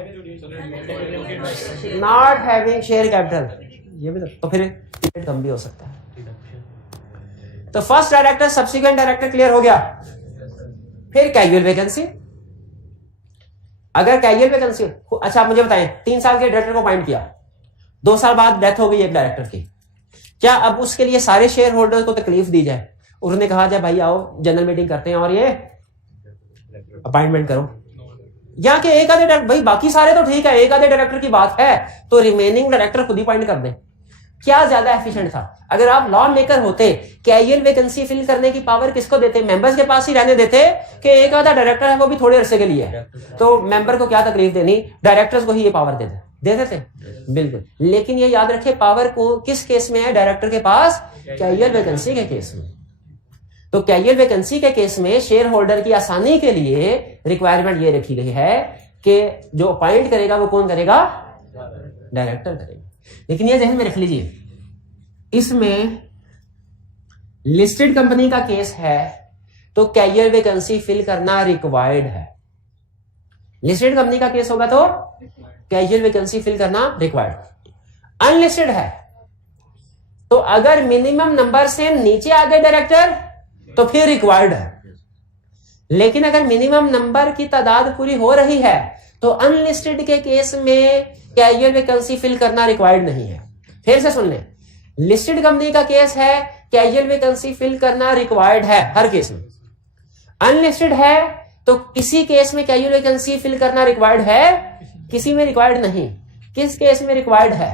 नॉट हैविंग शेयर कैपिटल, ये भी तो फिर पीरियड कम भी हो सकता है। तो first director subsequent director clear हो गया। फिर कैजुअल वैकेंसी, अगर कैजुअल वैकेंसी, अच्छा मुझे बताएं, 3 साल के डायरेक्टर को अपॉइंट किया, 2 साल बाद डेथ हो गई एक डायरेक्टर की, क्या अब उसके लिए सारे शेयर होल्डर्स को तकलीफ दी जाए? उन्होंने कहा जाए भाई आओ जनरल मीटिंग करते हैं और ये अपॉइंटमेंट करो, यहाँ के एक आधे डायरेक्टर, भाई बाकी सारे तो ठीक है, एक आधे डायरेक्टर की बात है तो रिमेनिंग डायरेक्टर खुद ही अपॉइंट कर दें। क्या ज्यादा एफिशिएंट था? अगर आप लॉ मेकर होते, कैजुअल वैकेंसी फिल करने की पावर किसको देते? मेंबर्स के पास ही रहने देते कि एक आधा डायरेक्टर है वो भी थोड़े अरसे के लिए है, तो मेंबर को क्या तकलीफ देनी, डायरेक्टर्स को ही ये पावर दे देते बिल्कुल। लेकिन ये याद रखे पावर को किस केस में है डायरेक्टर के पास? कैजुअल वैकेंसी के केस में। तो कैजुअल वैकेंसी के केस में शेयर होल्डर की आसानी के लिए रिक्वायरमेंट ये रखी गई है कि जो अपॉइंट करेगा वो कौन करेगा? डायरेक्टर करेगा। लेकिन ये ध्यान में रख लीजिए, इसमें लिस्टेड कंपनी का केस है तो कैजुअल वैकेंसी फिल करना रिक्वायर्ड है। लिस्टेड कंपनी का केस होगा तो कैजुअल वैकेंसी फिल करना रिक्वायर्ड। अनलिस्टेड है तो अगर मिनिमम नंबर से नीचे आ गए डायरेक्टर तो फिर रिक्वायर्ड है, लेकिन अगर मिनिमम नंबर की तादाद पूरी हो रही है तो अनलिस्टेड के केस में कैजुअल वैकेंसी फिल करना रिक्वायर्ड नहीं है। फिर से सुन लें, लिस्टेड कंपनी का केस है, कैजुअल वैकेंसी फिल करना रिक्वायर्ड है हर केस में। अनलिस्टेड है तो किसी केस में कैजुअल वैकेंसी फिल करना रिक्वायर्ड है, किसी में रिक्वायर्ड नहीं। किस केस में रिक्वायर्ड है?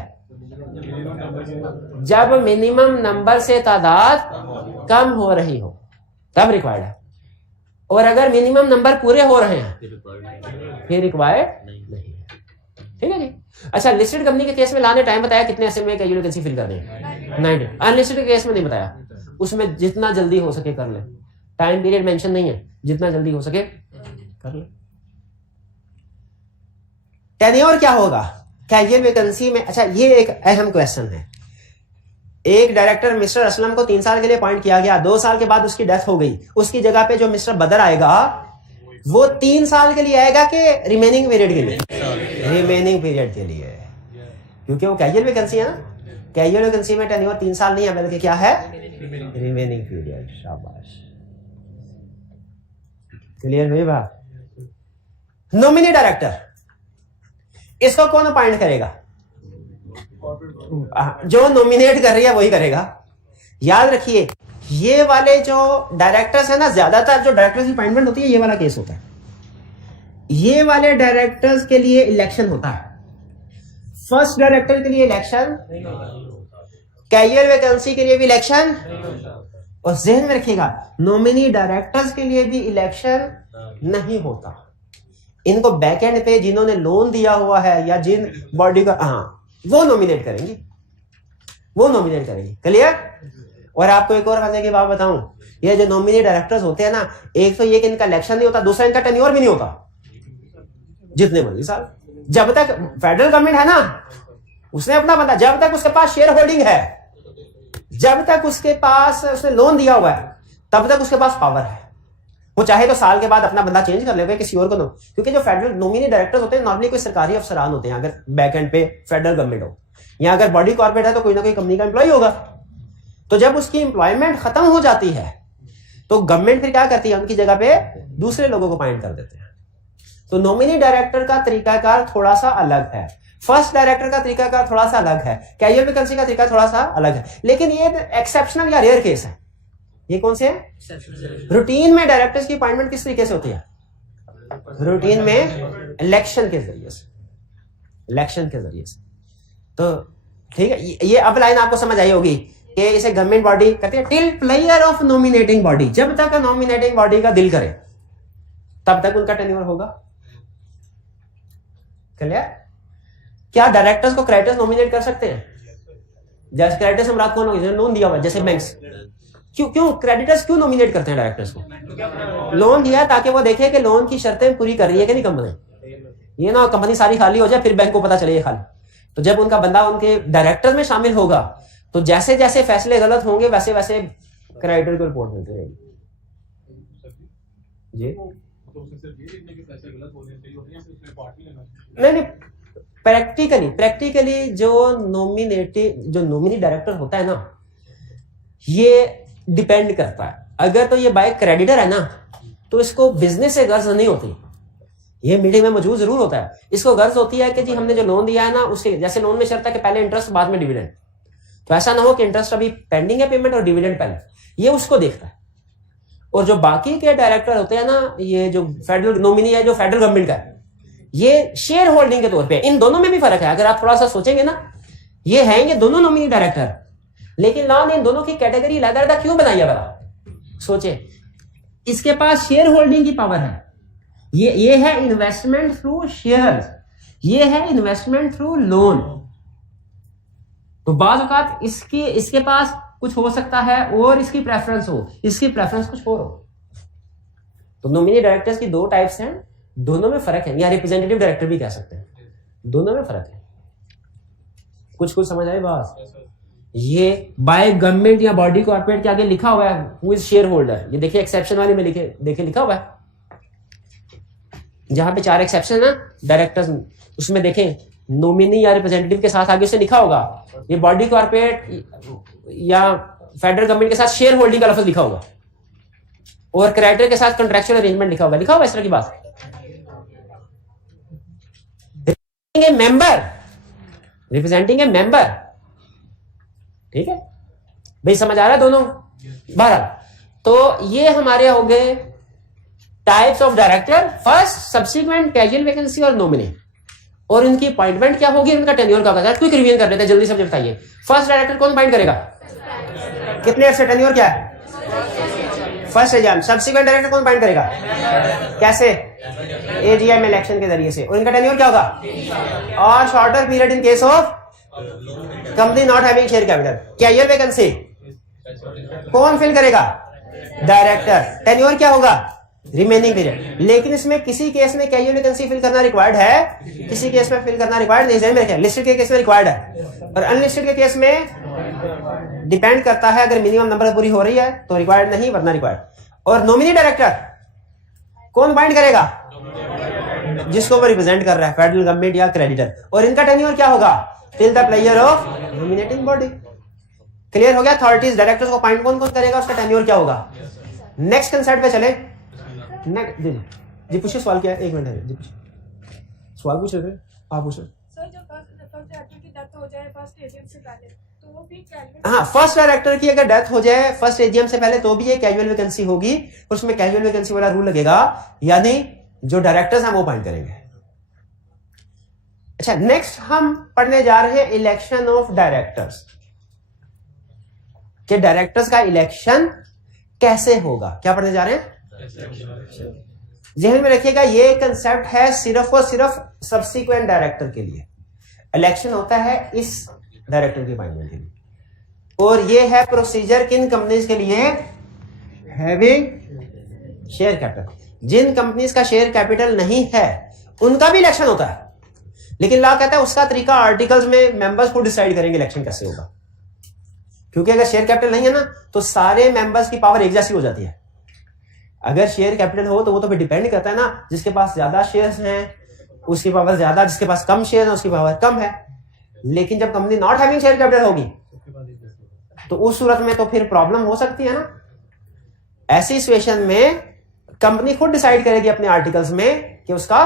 जब मिनिमम नंबर से तादाद कम हो रही हो तब रिक्वायर्ड है, और अगर मिनिमम नंबर पूरे हो रहे हैं फिर रिक्वायर्ड नहीं है। ठीक है जी। अच्छा, लिस्टेड कंपनी के केस में लाने टाइम बताया कितने ऐसे में कैजुअल वैकेंसी फिल कर दें? 90। अनलिस्टेड के केस में नहीं बताया, उसमें जितना जल्दी हो सके कर ले, टाइम पीरियड मेंशन नहीं है, जितना जल्दी हो सके कर ले। टेन्योर क्या होगा कैजुअल वैकेंसी में? अच्छा, ये एक अहम क्वेश्चन है। एक डायरेक्टर मिस्टर असलम को 3 साल के लिए अपॉइंट किया गया, 2 साल के बाद उसकी डेथ हो गई, उसकी जगह पे जो मिस्टर बदर आएगा वो 3 साल के लिए आएगा कि रिमेनिंग पीरियड के लिए? रिमेनिंग पीरियड के लिए, क्योंकि वो कैजुअल वैकेंसी है ना। कैजुअल वैकेंसी में टेन्योर 3 साल नहीं है बल्कि क्या है? Remaining period. शाबाश, क्लियर हुई बात? नॉमिनी डायरेक्टर, इसको कौन अपॉइंट करेगा? जो नॉमिनेट कर रही है वही करेगा। याद रखिए, ये वाले जो डायरेक्टर्स है ना, ज्यादातर जो डायरेक्टर्स की अपॉइंटमेंट होती है ये वाला केस होता है। ये वाले डायरेक्टर्स के लिए इलेक्शन होता है, फर्स्ट डायरेक्टर के लिए इलेक्शन, कैजुअल वैकेंसी के लिए भी इलेक्शन, और ज़हन में रखिएगा नॉमिनी डायरेक्टर्स के लिए भी इलेक्शन नहीं होता। इनको बैकएंड पे जिन्होंने लोन दिया हुआ है या जिन बॉडी का, हाँ, वो नॉमिनेट करेंगे, वो नॉमिनेट करेंगे। क्लियर? और आपको एक और मजे की बात बताऊं, ये जो नॉमिनी डायरेक्टर्स होते हैं ना, एक तो ये कि इनका इलेक्शन नहीं होता, दूसरा इनका टेन्योर भी नहीं होता जितने मर्जी साल। जब तक फेडरल गवर्नमेंट है ना, उसने अपना बंदा, जब तक उसके पास शेयर होल्डिंग है, जब तक उसके पास उसने लोन दिया हुआ है, तब तक उसके पास पावर है। वो चाहे तो साल के बाद अपना बंदा चेंज कर लेगा किसी और को नो, क्योंकि जो फेडरल नॉमिनी डायरेक्टर्स होते हैं नॉर्मली कोई सरकारी अफसरान होते हैं, अगर बैक एंड पे फेडरल गवर्नमेंट हो, या अगर बॉडी कॉर्पोरेट है तो कोई ना कोई कंपनी का एम्प्लॉय होगा। तो जब उसकी एम्प्लॉयमेंट खत्म हो जाती है तो गवर्नमेंट फिर क्या करती है, उनकी जगह पे दूसरे लोगों को अपॉइंट कर देते हैं। तो नॉमिनी डायरेक्टर का तरीकाकार थोड़ा सा अलग है, फर्स्ट डायरेक्टर का तरीकाकार थोड़ा सा अलग है, कैजुअल वैकेंसी का तरीका थोड़ा सा अलग है। लेकिन ये एक्सेप्शनल या रेयर केस है। ये कौन से है? रूटीन में डायरेक्टर्स की अपॉइंटमेंट किस तरीके से होती है? रूटीन में इलेक्शन के जरिए से, इलेक्शन के जरिए से। तो ठीक है, ये अब लाइन आपको समझ आई होगी कि इसे गवर्नमेंट बॉडी कहते हैं till player of nominating body. जब तक नॉमिनेटिंग बॉडी का दिल करे तब तक उनका टेन्योर होगा। क्लियर? क्या डायरेक्टर्स को क्रेडिटर्स नॉमिनेट कर सकते हैं? जैसे क्रेडिटर्स हम रात को लोन दिया हुआ, जैसे बैंक्स, क्यों क्रेडिटर्स क्यों नॉमिनेट करते हैं डायरेक्टर्स को? लोन दिया है ताकि वो देखे कि लोन की शर्तें पूरी कर रही है कि नहीं कंपनी। ये ना कंपनी सारी खाली हो जाए फिर बैंक को पता चले ये खाली। तो जब उनका बंदा उनके डायरेक्टर में शामिल होगा तो जैसे जैसे फैसले गलत होंगे वैसे वैसे क्राइटेरिया को रिपोर्ट मिलती रहेगी जी। नहीं, प्रैक्टिकली जो नॉमिनी डायरेक्टर होता है ना, ये डिपेंड करता है। अगर तो ये बाय क्रेडिटर है ना, तो इसको बिजनेस से गर्ज नहीं होती, ये मीटिंग में मौजूद जरूर होता है। इसको गर्ज होती है कि जी हमने जो लोन दिया है ना, उसके जैसे लोन में शर्त है कि पहले इंटरेस्ट बाद में डिविडेंड, तो ऐसा ना हो कि इंटरेस्ट अभी पेंडिंग है पेमेंट और डिविडेंड पहले, ये उसको देखता है। और जो बाकी के डायरेक्टर होते हैं ना, ये जो फेडरल नॉमिनी है, जो फेडरल गवर्नमेंट का है, ये शेयर होल्डिंग के तौर पे, इन दोनों में भी फर्क है। अगर आप थोड़ा सा सोचेंगे ना, ये हैं ये दोनों नॉमिनी डायरेक्टर, लेकिन लॉ ने इन दोनों की कैटेगरी अलग-अलग क्यों बनाई है? बता सोचे, इसके पास शेयर होल्डिंग की पावर है, ये है इन्वेस्टमेंट थ्रू शेयर, ये है इन्वेस्टमेंट थ्रू लोन। तो बाज़ औक़ात इसके पास कुछ हो सकता है और इसकी प्रेफरेंस हो, इसकी प्रेफरेंस कुछ और हो। तो नॉमिनी डायरेक्टर्स की दो टाइप्स हैं, दोनों में फर्क है, या रिप्रेजेंटेटिव डायरेक्टर भी कह सकते हैं, दोनों में फर्क है। कुछ समझ आए बात? ये बाय गवर्नमेंट या बॉडी कॉर्पोरेट के आगे लिखा हुआ है हु इज शेयर होल्डर, ये देखिए एक्सेप्शन वाले में देखिए लिखा हुआ है, जहां पे 4 एक्सेप्शन है डायरेक्टर्स, उसमें देखें नॉमिनी या रिप्रेजेंटेटिव के साथ आगे उसे लिखा होगा, ये बॉडी कॉर्पोरेट या फेडरल गवर्नमेंट के साथ शेयर होल्डिंग का लफ्ज लिखा होगा, और क्रेडिटर के साथ कॉन्ट्रैक्चुअल अरेंजमेंट लिखा होगा इस तरह की बात। रिप्रेजेंटिंग ए मेंबर, ठीक है भाई, समझ आ रहा है दोनों? बहरहाल, तो ये हमारे हो गए types of director, first, subsequent, casual vacancy और नॉमिनी। और इनकी अपॉइंटमेंट क्या होगी, इनका टेन्योर क्या होगा, क्विक रिवीजन कर लेते हैं जल्दी से, बताइए। फर्स्ट डायरेक्टर कौन अपॉइंट करेगा, कितने अर्से टेन्योर क्या है, फर्स्ट एग्जाम। सब्सिक्वेंट डायरेक्टर कौन अपॉइंट करेगा, कैसे, एजीएम इलेक्शन के जरिए से, और इनका टेन्योर क्या होगा, और shorter period in case of company not having share capital. Casual vacancy कौन फिल करेगा, डायरेक्टर, टेन्योर क्या होगा, रिमेनिंग पीरियड। लेकिन इसमें किसी केस में कैजुअल वैकेंसी फिल करना रिक्वायर्ड है, किसी केस में फिल करना रिक्वायर्ड नहीं है। लिस्टेड के केस में रिक्वायर्ड है, और अनलिस्टेड के केस में डिपेंड करता है, अगर मिनिमम नंबर पूरी हो रही है तो रिक्वायर्ड नहीं, वरना रिक्वायर्ड। और नॉमिनी डायरेक्टर कौन अपॉइंट करेगा, जिसको वो रिप्रेजेंट कर रहा है, फेडरल गवर्नमेंट या क्रेडिटर, और इनका टेन्योर क्या होगा, till the pleasure of nominating body. Clear हो गया? अथॉरिटीज डायरेक्टर्स को अपॉइंट कौन करेगा, उसका टेन्योर क्या होगा। नेक्स्ट कंसेप्ट पे चले। जी पूछिए, सवाल क्या है, 1 मिनट है जी, पूछिए सवाल, पूछ रहे थे आप, पूछ रहे। सर जो फर्स्ट डायरेक्टर की डेथ हो जाए फर्स्ट एजीएम से पहले, तो वो भी हाँ, फर्स्ट डायरेक्टर की अगर डेथ हो जाए फर्स्ट एजीएम से पहले, तो भी ये कैजुअल वैकेंसी होगी, और उसमें कैजुअल वैकेंसी वाला रूल लगेगा, यानी जो डायरेक्टर्स हैं वो अपॉइंट करेंगे। अच्छा, नेक्स्ट हम पढ़ने जा रहे हैं इलेक्शन ऑफ डायरेक्टर्स, कि डायरेक्टर्स का इलेक्शन कैसे होगा। क्या पढ़ने जा रहे हैं, ज़हन में रखिएगा, ये कंसेप्ट है सिर्फ और सिर्फ सब्सिक्वेंट डायरेक्टर के लिए। इलेक्शन होता है इस डायरेक्टर की अपॉइंटमेंट के लिए, और ये है प्रोसीजर किन कंपनीज के लिए, हैविंग शेयर कैपिटल। जिन कंपनीज का शेयर कैपिटल नहीं है उनका भी इलेक्शन होता है, लेकिन लॉ कहता है उसका तरीका आर्टिकल्स में मेंबर्स को डिसाइड करेंगे इलेक्शन कैसे होगा, क्योंकि अगर शेयर कैपिटल नहीं है ना, तो सारे मेंबर्स की पावर एक जैसी हो जाती है। अगर शेयर कैपिटल हो तो वो तो फिर डिपेंड करता है ना, जिसके पास ज्यादा शेयर्स हैं उसकी पावर ज्यादा, जिसके पास कम शेयर है उसकी पावर कम है। लेकिन जब company not having share capital होगी तो उस सूरत में तो फिर प्रॉब्लम हो सकती है ना। ऐसी सिचुएशन में कंपनी खुद डिसाइड करेगी अपने आर्टिकल्स में कि उसका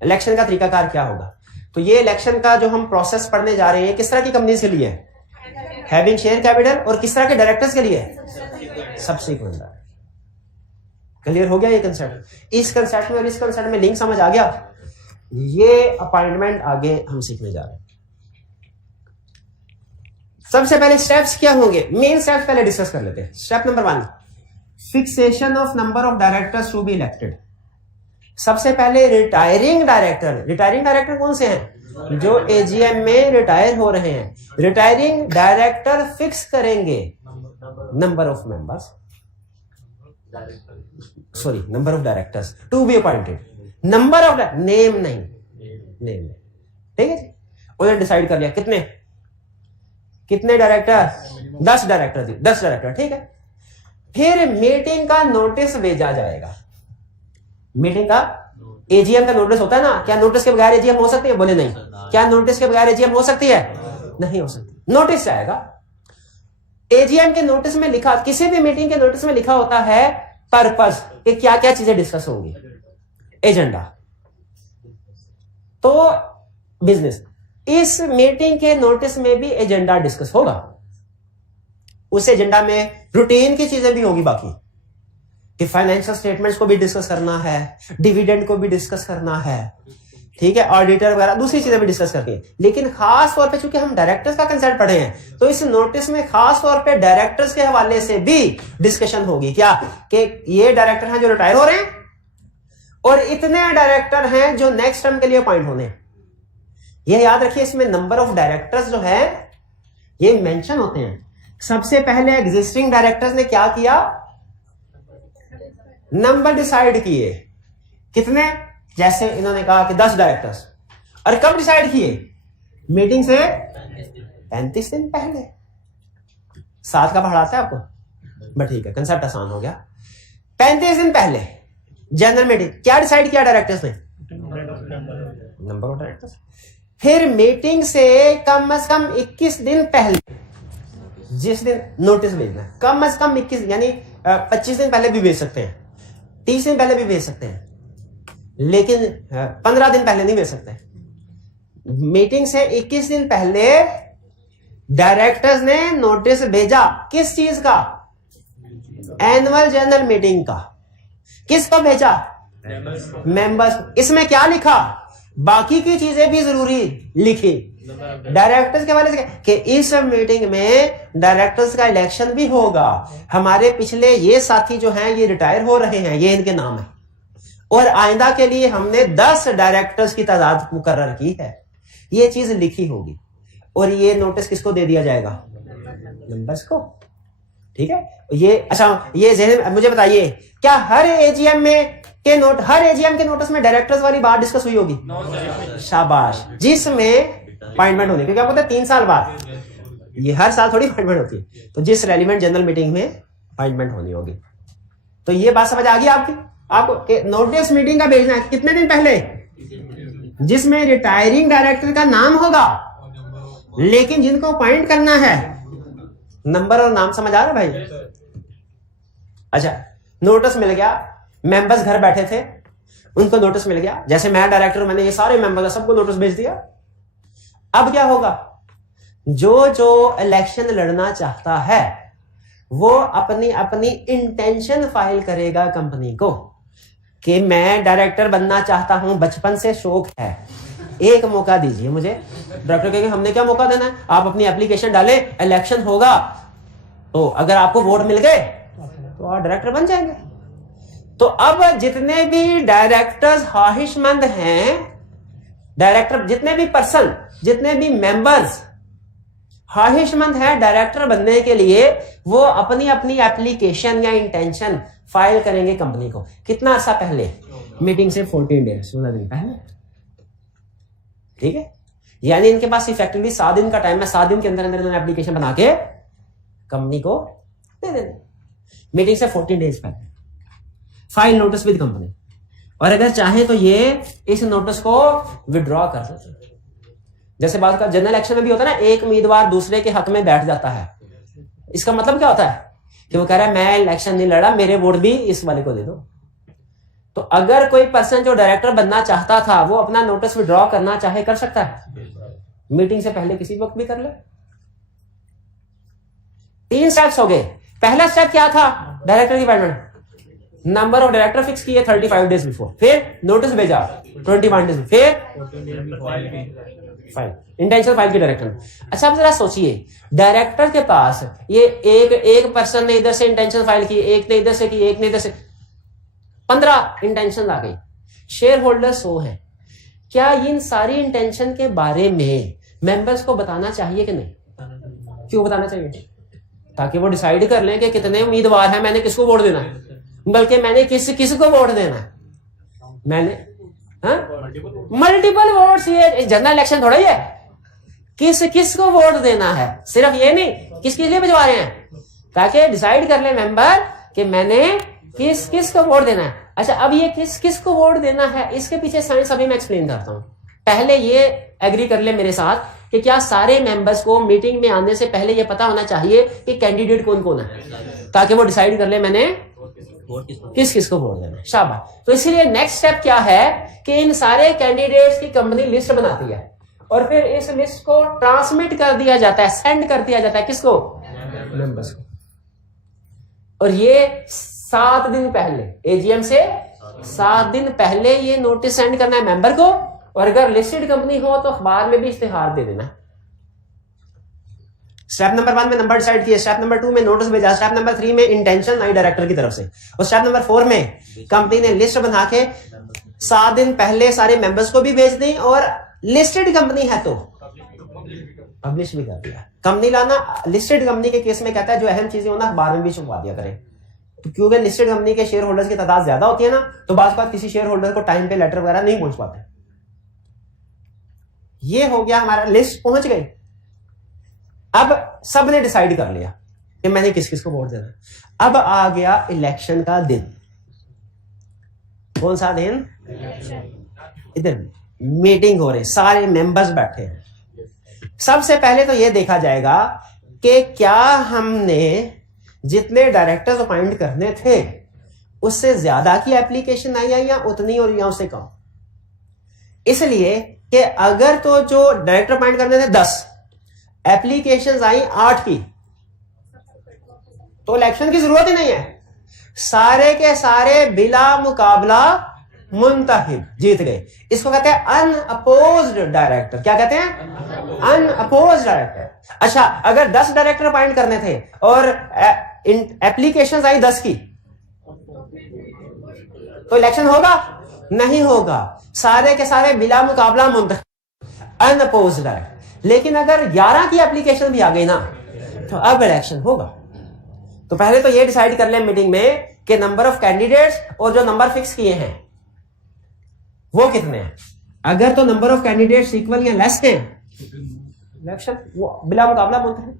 इलेक्शन का तरीकाकार क्या होगा। तो ये इलेक्शन का जो हम प्रोसेस पढ़ने जा रहे हैं, किस तरह की कंपनीज के लिए है, हैविंग शेयर कैपिटल, और किस तरह के डायरेक्टर्स के लिए है, सब्सिक्वेंट। क्लियर हो गया ये कंसेप्ट? इस कंसेप्ट में और इस कंसेप्ट में लिंक समझ आ गया? ये अपॉइंटमेंट आगे हम सीखने जा रहे हैं। सबसे पहले स्टेप्स क्या होंगे, मेन स्टेप्स पहले डिस्कस कर लेते हैं। Step number 1, fixation of number of directors to be elected. सबसे पहले रिटायरिंग डायरेक्टर कौन से हैं, जो एजीएम में रिटायर हो रहे हैं। रिटायरिंग डायरेक्टर फिक्स करेंगे number of members, sorry number of directors to be appointed. Number of name नहीं, नेम, ठीक है जी। उन्होंने डिसाइड कर लिया कितने डायरेक्टर, 10 डायरेक्टर, 10 डायरेक्टर, ठीक है। फिर मीटिंग का नोटिस भेजा जाएगा। मीटिंग का एजीएम का नोटिस होता है ना, क्या नोटिस के बगैर एजीएम हो सकती है? बोले नहीं। क्या नोटिस के बगैर एजीएम हो सकती है? नहीं हो सकती। नोटिस आएगा। एजीएम के नोटिस में लिखा, किसी भी मीटिंग के नोटिस में लिखा होता है पर्पस, कि क्या क्या चीजें डिस्कस होंगी, एजेंडा। तो बिजनेस, इस मीटिंग के नोटिस में भी एजेंडा डिस्कस होगा। उस एजेंडा में रूटीन की चीजें भी होगी, बाकी कि फाइनेंशियल स्टेटमेंट्स को भी डिस्कस करना है, डिविडेंड को भी डिस्कस करना है, ठीक है, ऑडिटर वगैरह दूसरी चीजें भी डिस्कस करती है। लेकिन खास तौर पे चूंकि हम डायरेक्टर्स का कंसेप्ट पढ़े हैं, तो इस नोटिस में खास तौर पे डायरेक्टर्स के हवाले से भी डिस्कशन होगी। क्या कि ये डायरेक्टर हैं जो रिटायर हो रहे हैं और इतने डायरेक्टर हैं जो नेक्स्ट टर्म के लिए अपॉइंट होने हैं। ये याद रखिए, इसमें नंबर ऑफ डायरेक्टर्स जो है ये मेंशन होते हैं। सबसे पहले एग्जिस्टिंग डायरेक्टर्स ने क्या किया? नंबर डिसाइड किए। कितने? जैसे इन्होंने कहा कि 10 डायरेक्टर्स। और कब डिसाइड किए? मीटिंग से 35 दिन पहले। 7 का पढ़ाता है आपको, बट ठीक है, कंसेप्ट आसान हो गया। 35 दिन पहले जनरल मीटिंग, क्या डिसाइड किया डायरेक्टर्स ने? Number of directors. फिर मीटिंग से कम 21 दिन पहले, जिस दिन नोटिस भेजना है, कम 21, यानी 25 दिन पहले भी भेज सकते हैं, 30 दिन पहले भी भेज सकते हैं, लेकिन 15 दिन पहले नहीं भेज सकते। मीटिंग से 21 दिन पहले डायरेक्टर्स ने नोटिस भेजा। किस चीज का? एनुअल जनरल मीटिंग का। किसको भेजा? मेंबर्स। इसमें क्या लिखा? बाकी की चीजें भी जरूरी लिखी डायरेक्टर्स के हवाले से, कि इस मीटिंग में डायरेक्टर्स का इलेक्शन भी होगा। हमारे पिछले ये साथी जो हैं ये रिटायर हो रहे हैं, ये इनके नाम है, और आइंदा के लिए हमने 10 डायरेक्टर्स की तादाद मुकर्रर की है। ये चीज लिखी होगी और ये नोटिस किसको दे दिया जाएगा? मेंबर्स को। ठीक है, ये अच्छा, ये मुझे बताइए, क्या हर एजीएम के नोटिस में डायरेक्टर्स वाली बात डिस्कस हुई होगी? शाबाश। जिसमें अपॉइंटमेंट होनी, क्योंकि आपको पता है 3 साल बाद, ये हर साल थोड़ी अपॉइंटमेंट होती है, तो जिस रेलिवेंट जनरल मीटिंग में अपॉइंटमेंट होनी होगी। तो ये बात समझ आ गई आपकी? आपको नोटिस मीटिंग का भेजना है कितने दिन पहले? जिसमें रिटायरिंग डायरेक्टर का नाम होगा, लेकिन जिनको अपॉइंट करना है, नंबर और नाम समझ आ रहा है भाई? अच्छा, नोटिस मिल गया, मेंबर्स घर बैठे थे, उनको नोटिस मिल गया। जैसे मैं डायरेक्टर, मैंने ये सारे मेंबर सबको नोटिस भेज दिया। अब क्या होगा? जो इलेक्शन लड़ना चाहता है वो अपनी अपनी इंटेंशन फाइल करेगा कंपनी को, कि मैं डायरेक्टर बनना चाहता हूं, बचपन से शौक है, एक मौका दीजिए मुझे। डायरेक्टर कहेंगे हमने क्या मौका देना है, आप अपनी एप्लीकेशन डालें, इलेक्शन होगा, तो अगर आपको वोट मिल गए तो आप डायरेक्टर बन जाएंगे। तो अब जितने भी डायरेक्टर्स ख्वाहिशमंद हैं, डायरेक्टर, जितने भी पर्सन, जितने भी मेंबर्स ख्वाहिशमंद है डायरेक्टर बनने के लिए, वो अपनी अपनी एप्लीकेशन या इंटेंशन फाइल करेंगे कंपनी को। कितना अर्सा पहले? मीटिंग से 14 डेज, 16 दिन पहले। ठीक है, यानी इनके पास इफेक्टिवली 7 दिन का टाइम है। 7 दिन के अंदर अंदर इन्होंने एप्लीकेशन बना के कंपनी को दे देना। मीटिंग से 14 डेज पहले फाइल नोटिस विद कंपनी। और अगर चाहे तो ये इस नोटिस को विड्रॉ कर सकते। जैसे बात का जनरल इलेक्शन में भी होता है ना, एक उम्मीदवार दूसरे के हक में बैठ जाता है। इसका मतलब क्या होता है? कि वो कह रहा है मैं इलेक्शन नहीं लड़ा, मेरे वोट भी इस वाले को दे दो। तो अगर कोई पर्सन जो डायरेक्टर बनना चाहता था वो अपना नोटिस विड्रॉ करना चाहे, कर सकता है, मीटिंग से पहले किसी वक्त भी कर ले। 3 स्टेप्स हो गए। पहला स्टेप क्या था? डायरेक्टर की appointment. Number of director fix किए 35 डेज बिफोर, फिर नोटिस भेजा 21 डेज, फिर फाइल, इंटेंशन फाइल की डायरेक्टर। अच्छा, आप जरा सोचिए, डायरेक्टर के पास ये एक पर्सन ने इधर से इंटेंशन फाइल की, एक ने इधर से की, एक ने इधर से, 15 इंटेंशन आ गई। शेयर होल्डर 100 है। क्या इन सारी इंटेंशन के बारे में मेंबर्स को बताना चाहिए कि नहीं? क्यों बताना चाहिए? ताकि वो डिसाइड कर लें कि कितने उम्मीदवार हैं, मैंने किसको वोट देना है, बल्कि मैंने किसको वोट देना है। मैंने मल्टीपल वोट्स, ये जनरल इलेक्शन थोड़ा ही है, किसको वोट देना है। सिर्फ ये नहीं, किसके लिए भिजवा रहे हैं, ताकि डिसाइड कर ले मेंबर कि मैंने किस किस को वोट देना है। अच्छा, अब ये किस किस को वोट देना है, इसके पीछे साइंस अभी मैं एक्सप्लेन करता हूं। पहले ये एग्री कर ले मेरे साथ कि क्या सारे मेंबर्स को मीटिंग में आने से पहले ये पता होना चाहिए कि कैंडिडेट कौन कौन है, ताकि वो डिसाइड कर ले मैंने किस किस को वोट देना है। शाबाश। तो इसीलिए नेक्स्ट स्टेप क्या है कि इन सारे कैंडिडेट्स की कंपनी लिस्ट बनाती है और फिर इस लिस्ट को ट्रांसमिट कर दिया जाता है, सेंड कर दिया जाता है किसको, मेंबर्स को। और ये 7 दिन पहले, एजीएम से 7 दिन पहले ये नोटिस सेंड करना है मेंबर को, और अगर लिस्टेड कंपनी हो तो अखबार में भी इश्तिहार दे देना। स्टेप नंबर 1 में नंबर डिसाइड किए, स्टेप नंबर 2 में नोटिस भेजा, स्टेप नंबर 3 में इंटेंशन आई डायरेक्टर की तरफ से, और स्टेप नंबर 4 में कंपनी ने लिस्ट बना के 7 दिन पहले सारे मेंबर्स को भी भेज दी, और लिस्टेड कंपनी है तो पब्लिश भी कर दिया। कंपनी लाना लिस्टेड कंपनी के केस में कहता है जो अहम चीजें होना अखबार में भी छुपवा दिया करें, तो क्योंकि लिस्टेड कंपनी के शेयर होल्डर्स की तादाद ज्यादा होती है ना, तो बात किसी शेयर होल्डर को टाइम पे लेटर वगैरह नहीं पहुंच पाते। ये हो गया, हमारा लिस्ट पहुंच गई। अब सबने डिसाइड कर लिया कि मैंने किस किस को वोट देना। अब आ गया इलेक्शन का दिन। कौन सा दिन? इधर मीटिंग हो रही, सारे मेंबर्स बैठे हैं। सबसे पहले तो यह देखा जाएगा कि क्या हमने जितने डायरेक्टर्स अपॉइंट करने थे उससे ज्यादा की एप्लीकेशन आई है या उतनी, और या उससे कम। इसलिए कि अगर तो जो डायरेक्टर अपॉइंट करने थे 10, एप्लीकेशंस आई 8 की, तो इलेक्शन की जरूरत ही नहीं है। सारे के सारे बिला मुकाबला मुंतखब जीत गए। इसको कहते हैं अनअपोज्ड डायरेक्टर। क्या कहते हैं? Unopposed director. अच्छा, अगर 10 डायरेक्टर अपॉइंट करने थे और एप्लीकेशंस आई 10 की, तो इलेक्शन होगा? नहीं होगा। सारे के सारे बिला मुकाबला मुंतखब अनअपोज्ड डायरेक्टर। लेकिन अगर 11 की एप्लीकेशन भी आ गई ना, तो अब इलेक्शन होगा। तो पहले तो ये डिसाइड कर ले मीटिंग में कि नंबर ऑफ कैंडिडेट्स और जो नंबर फिक्स किए हैं वो कितने हैं। अगर तो नंबर ऑफ कैंडिडेट्स इक्वल या लेस है, इलेक्शन वो बिला मुकाबला बोलते हैं।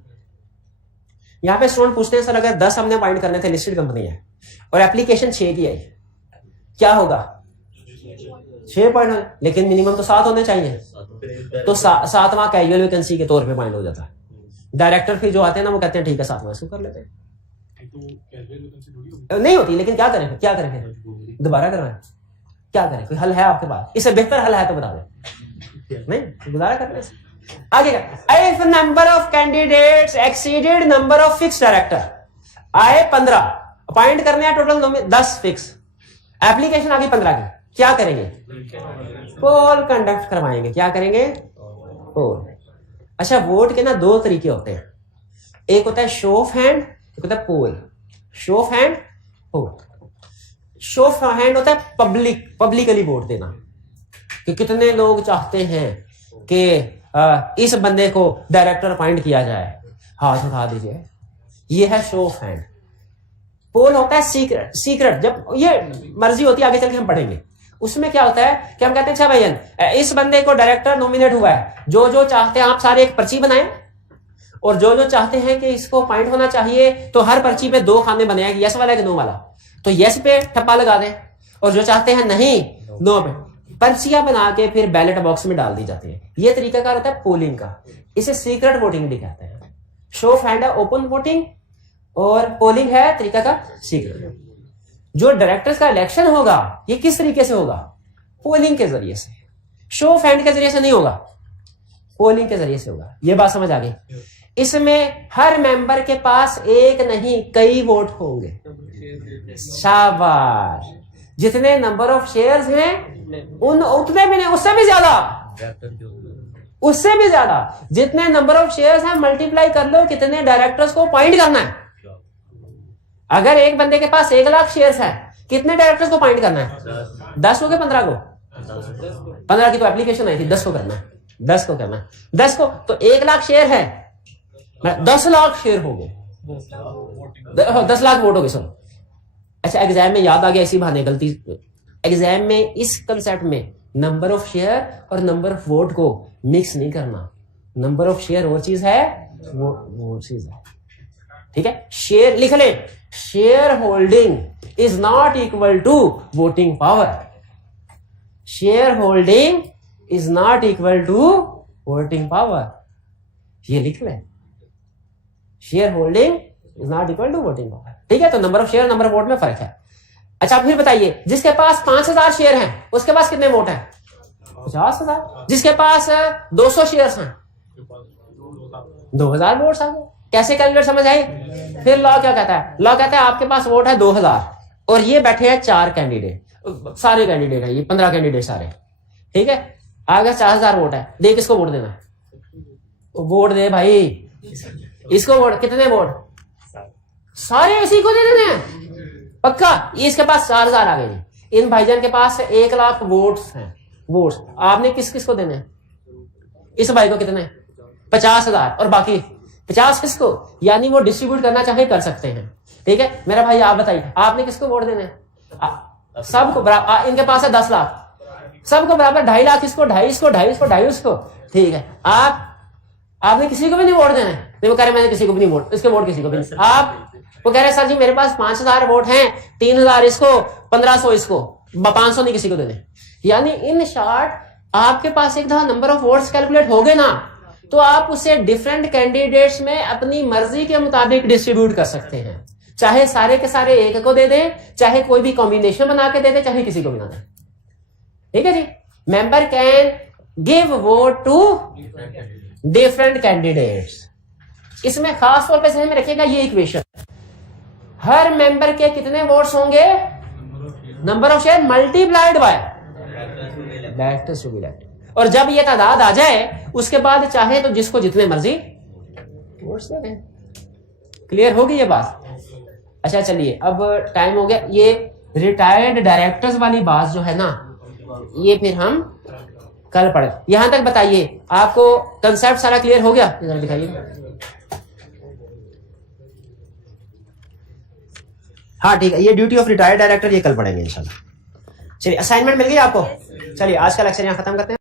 यहां पे स्टूडेंट पूछते हैं सर अगर 10 हमने अपॉइंट करने थे, लिस्टेड कंपनी है और एप्लीकेशन 6 की आई, क्या होगा? 6 पॉइंट हो, लेकिन मिनिमम तो 7 होने चाहिए, तो 7वां कैजुअल वैकेंसी के तौर पे पॉइंट हो जाता है। डायरेक्टर फिर जो आते हैं ना, वो कहते हैं ठीक है 7वां इसको कर लेते हैं। नहीं होती, लेकिन क्या करें? क्या करें? दोबारा करवाएं? क्या करें? कोई हल है आपके पास? इससे बेहतर हल है तो बता दें। नहीं, गुजारा करने से आगे का। If number of candidates exceeded number of fix director, आए 15 अपॉइंट करने हैं, टोटल 10 फिक्स, एप्लीकेशन आ गई 15 की, क्या करेंगे? पोल कंडक्ट करवाएंगे। क्या करेंगे? पोल। अच्छा, वोट के ना 2 तरीके होते हैं, एक होता है शो ऑफ हैंड, एक होता है poll. Show of hand, poll. Show of hand होता है पब्लिकली वोट देना, कि कितने लोग चाहते हैं कि इस बंदे को डायरेक्टर अपॉइंट किया जाए, हाथ उठा दीजिए। ये है शो ऑफ हैंड। पोल होता है सीक्रेट, जब ये मर्जी होती है, आगे चल के हम पढ़ेंगे। उसमें क्या होता है कि हम कहते हैं अच्छा भाई इस बंदे को डायरेक्टर नॉमिनेट हुआ है, जो जो चाहते हैं आप सारे एक पर्ची बनाएं, और जो जो चाहते हैं कि इसको अपॉइंट होना चाहिए, तो हर पर्ची पे 2 खाने बने हैं, यस वाला कि नो वाला, तो यस पे ठप्पा लगा दें, और जो चाहते हैं नहीं, नो पे। पर्चियां बना के फिर बैलेट बॉक्स में डाल दी जाती है। ये तरीका कार होता है पोलिंग का। इसे सीक्रेट वोटिंग भी कहते हैं। शो ऑफ हैंड है ओपन वोटिंग, और पोलिंग है तरीका का सीक्रेट। जो डायरेक्टर्स का इलेक्शन होगा ये किस तरीके से होगा? पोलिंग के जरिए से। शो ऑफ हैंड के जरिए से नहीं होगा, पोलिंग के जरिए से होगा। ये बात समझ आ गई? इसमें हर मेंबर के पास एक नहीं कई वोट होंगे। शाबाश। जितने नंबर ऑफ शेयर्स हैं उतने भी नहीं, उससे भी ज्यादा। जितने नंबर ऑफ शेयर्स हैं मल्टीप्लाई कर लो कितने डायरेक्टर्स को अपॉइंट करना है। अगर एक बंदे के पास 1 लाख शेयर्स है, कितने डायरेक्टर्स को अपॉइंट करना है? 10 को के 15 को? 15 की तो एप्लीकेशन आई थी, 10 को करना है। 10 को करना है, 10 को तो 1 लाख शेयर है, 10 लाख शेयर हो गए, 10 लाख वोट हो गए सब। अच्छा, एग्जाम में याद आ गया, इसी बहाने गलती। एग्जाम में इस कंसेप्ट में नंबर ऑफ शेयर और नंबर ऑफ वोट को मिक्स नहीं करना। नंबर ऑफ शेयर और चीज है, वो चीज है। ठीक है, शेयर लिख ले, share holding is not equal to voting power. Share holding is not equal to voting power, ये लिख ले, share holding is not equal to voting power. ठीक है, तो number of share number of vote में फर्क है। अच्छा फिर बताइए, जिसके पास 5000 शेयर हैं उसके पास कितने वोट हैं? 50,000। जिसके पास 200 शेयर्स हैं 2000 वोट्स आ गए। कैसे कैलकुलेट समझ आई? फिर लॉ क्या कहता है? लॉ कहता है आपके पास वोट है 2000 और ये बैठे हैं 4 कैंडिडेट, सारे कैंडिडेट हैं, ये 15 कैंडिडेट सारे, ठीक है, आगे 4000 वोट है, देख किसको वोट देना है? वोट दे भाई, इसको वोट, कितने वोट? सारे इसी को दे देने हैं, पक्का। इसके पास 4000 आ गए, इन भाईजान के पास 1 लाख वोट्स हैं, वोट्स आपने किस किस को देने हैं? इस भाई को कितने? 50,000 और बाकी 50 किसको? यानी वो डिस्ट्रीब्यूट करना चाहे कर सकते हैं, ठीक है। मेरा भाई आप बताइए, आपने किसको वोट देने हैं? सबको बराबर। इनके पास है 10 लाख, सबको बराबर 2.5 लाख, इसको 2.5, इसको 2.5, इसको 2.5, इसको, ठीक है। आपने किसी को भी नहीं वोट देना है? नहीं, वो कह रहे मैंने किसी को भी नहीं वोट, इसके वोट किसी को भी नहीं। आप वो कह रहे सर जी मेरे पास 5000 वोट हैं, 3000 इसको, 1500 इसको, 500 नहीं किसी को देने। यानी इन शॉर्ट आपके पास एक दफा नंबर ऑफ वोट्स कैलकुलेट हो गए ना, तो आप उसे डिफरेंट कैंडिडेट्स में अपनी मर्जी के मुताबिक डिस्ट्रीब्यूट कर सकते हैं, चाहे सारे के सारे एक को दे दें, चाहे कोई भी कॉम्बिनेशन बना के दे दें, चाहे किसी को भी ना दें, ठीक है जी। Member can give vote to different candidates. इसमें खास तौर पे ध्यान में रखिएगा ये इक्वेशन, हर मेंबर के कितने वोट्स होंगे? Number of share multiplied by that to be that. और जब ये तादाद आ जाए उसके बाद चाहे तो जिसको जितने मर्जी वोट्स दे दें। क्लियर होगी ये बात? अच्छा चलिए, अब टाइम हो गया। ये रिटायर्ड डायरेक्टर्स वाली बात जो है ना, ये फिर हम कल पढ़े। यहां तक बताइए आपको कंसेप्ट सारा क्लियर हो गया? इधर दिखाइए। हाँ ठीक है, ये ड्यूटी ऑफ रिटायर्ड डायरेक्टर ये कल पढ़ेंगे इंशाल्लाह। चलिए, असाइनमेंट मिल गई आपको? चलिए आज का लेक्चर यहाँ खत्म करते हैं।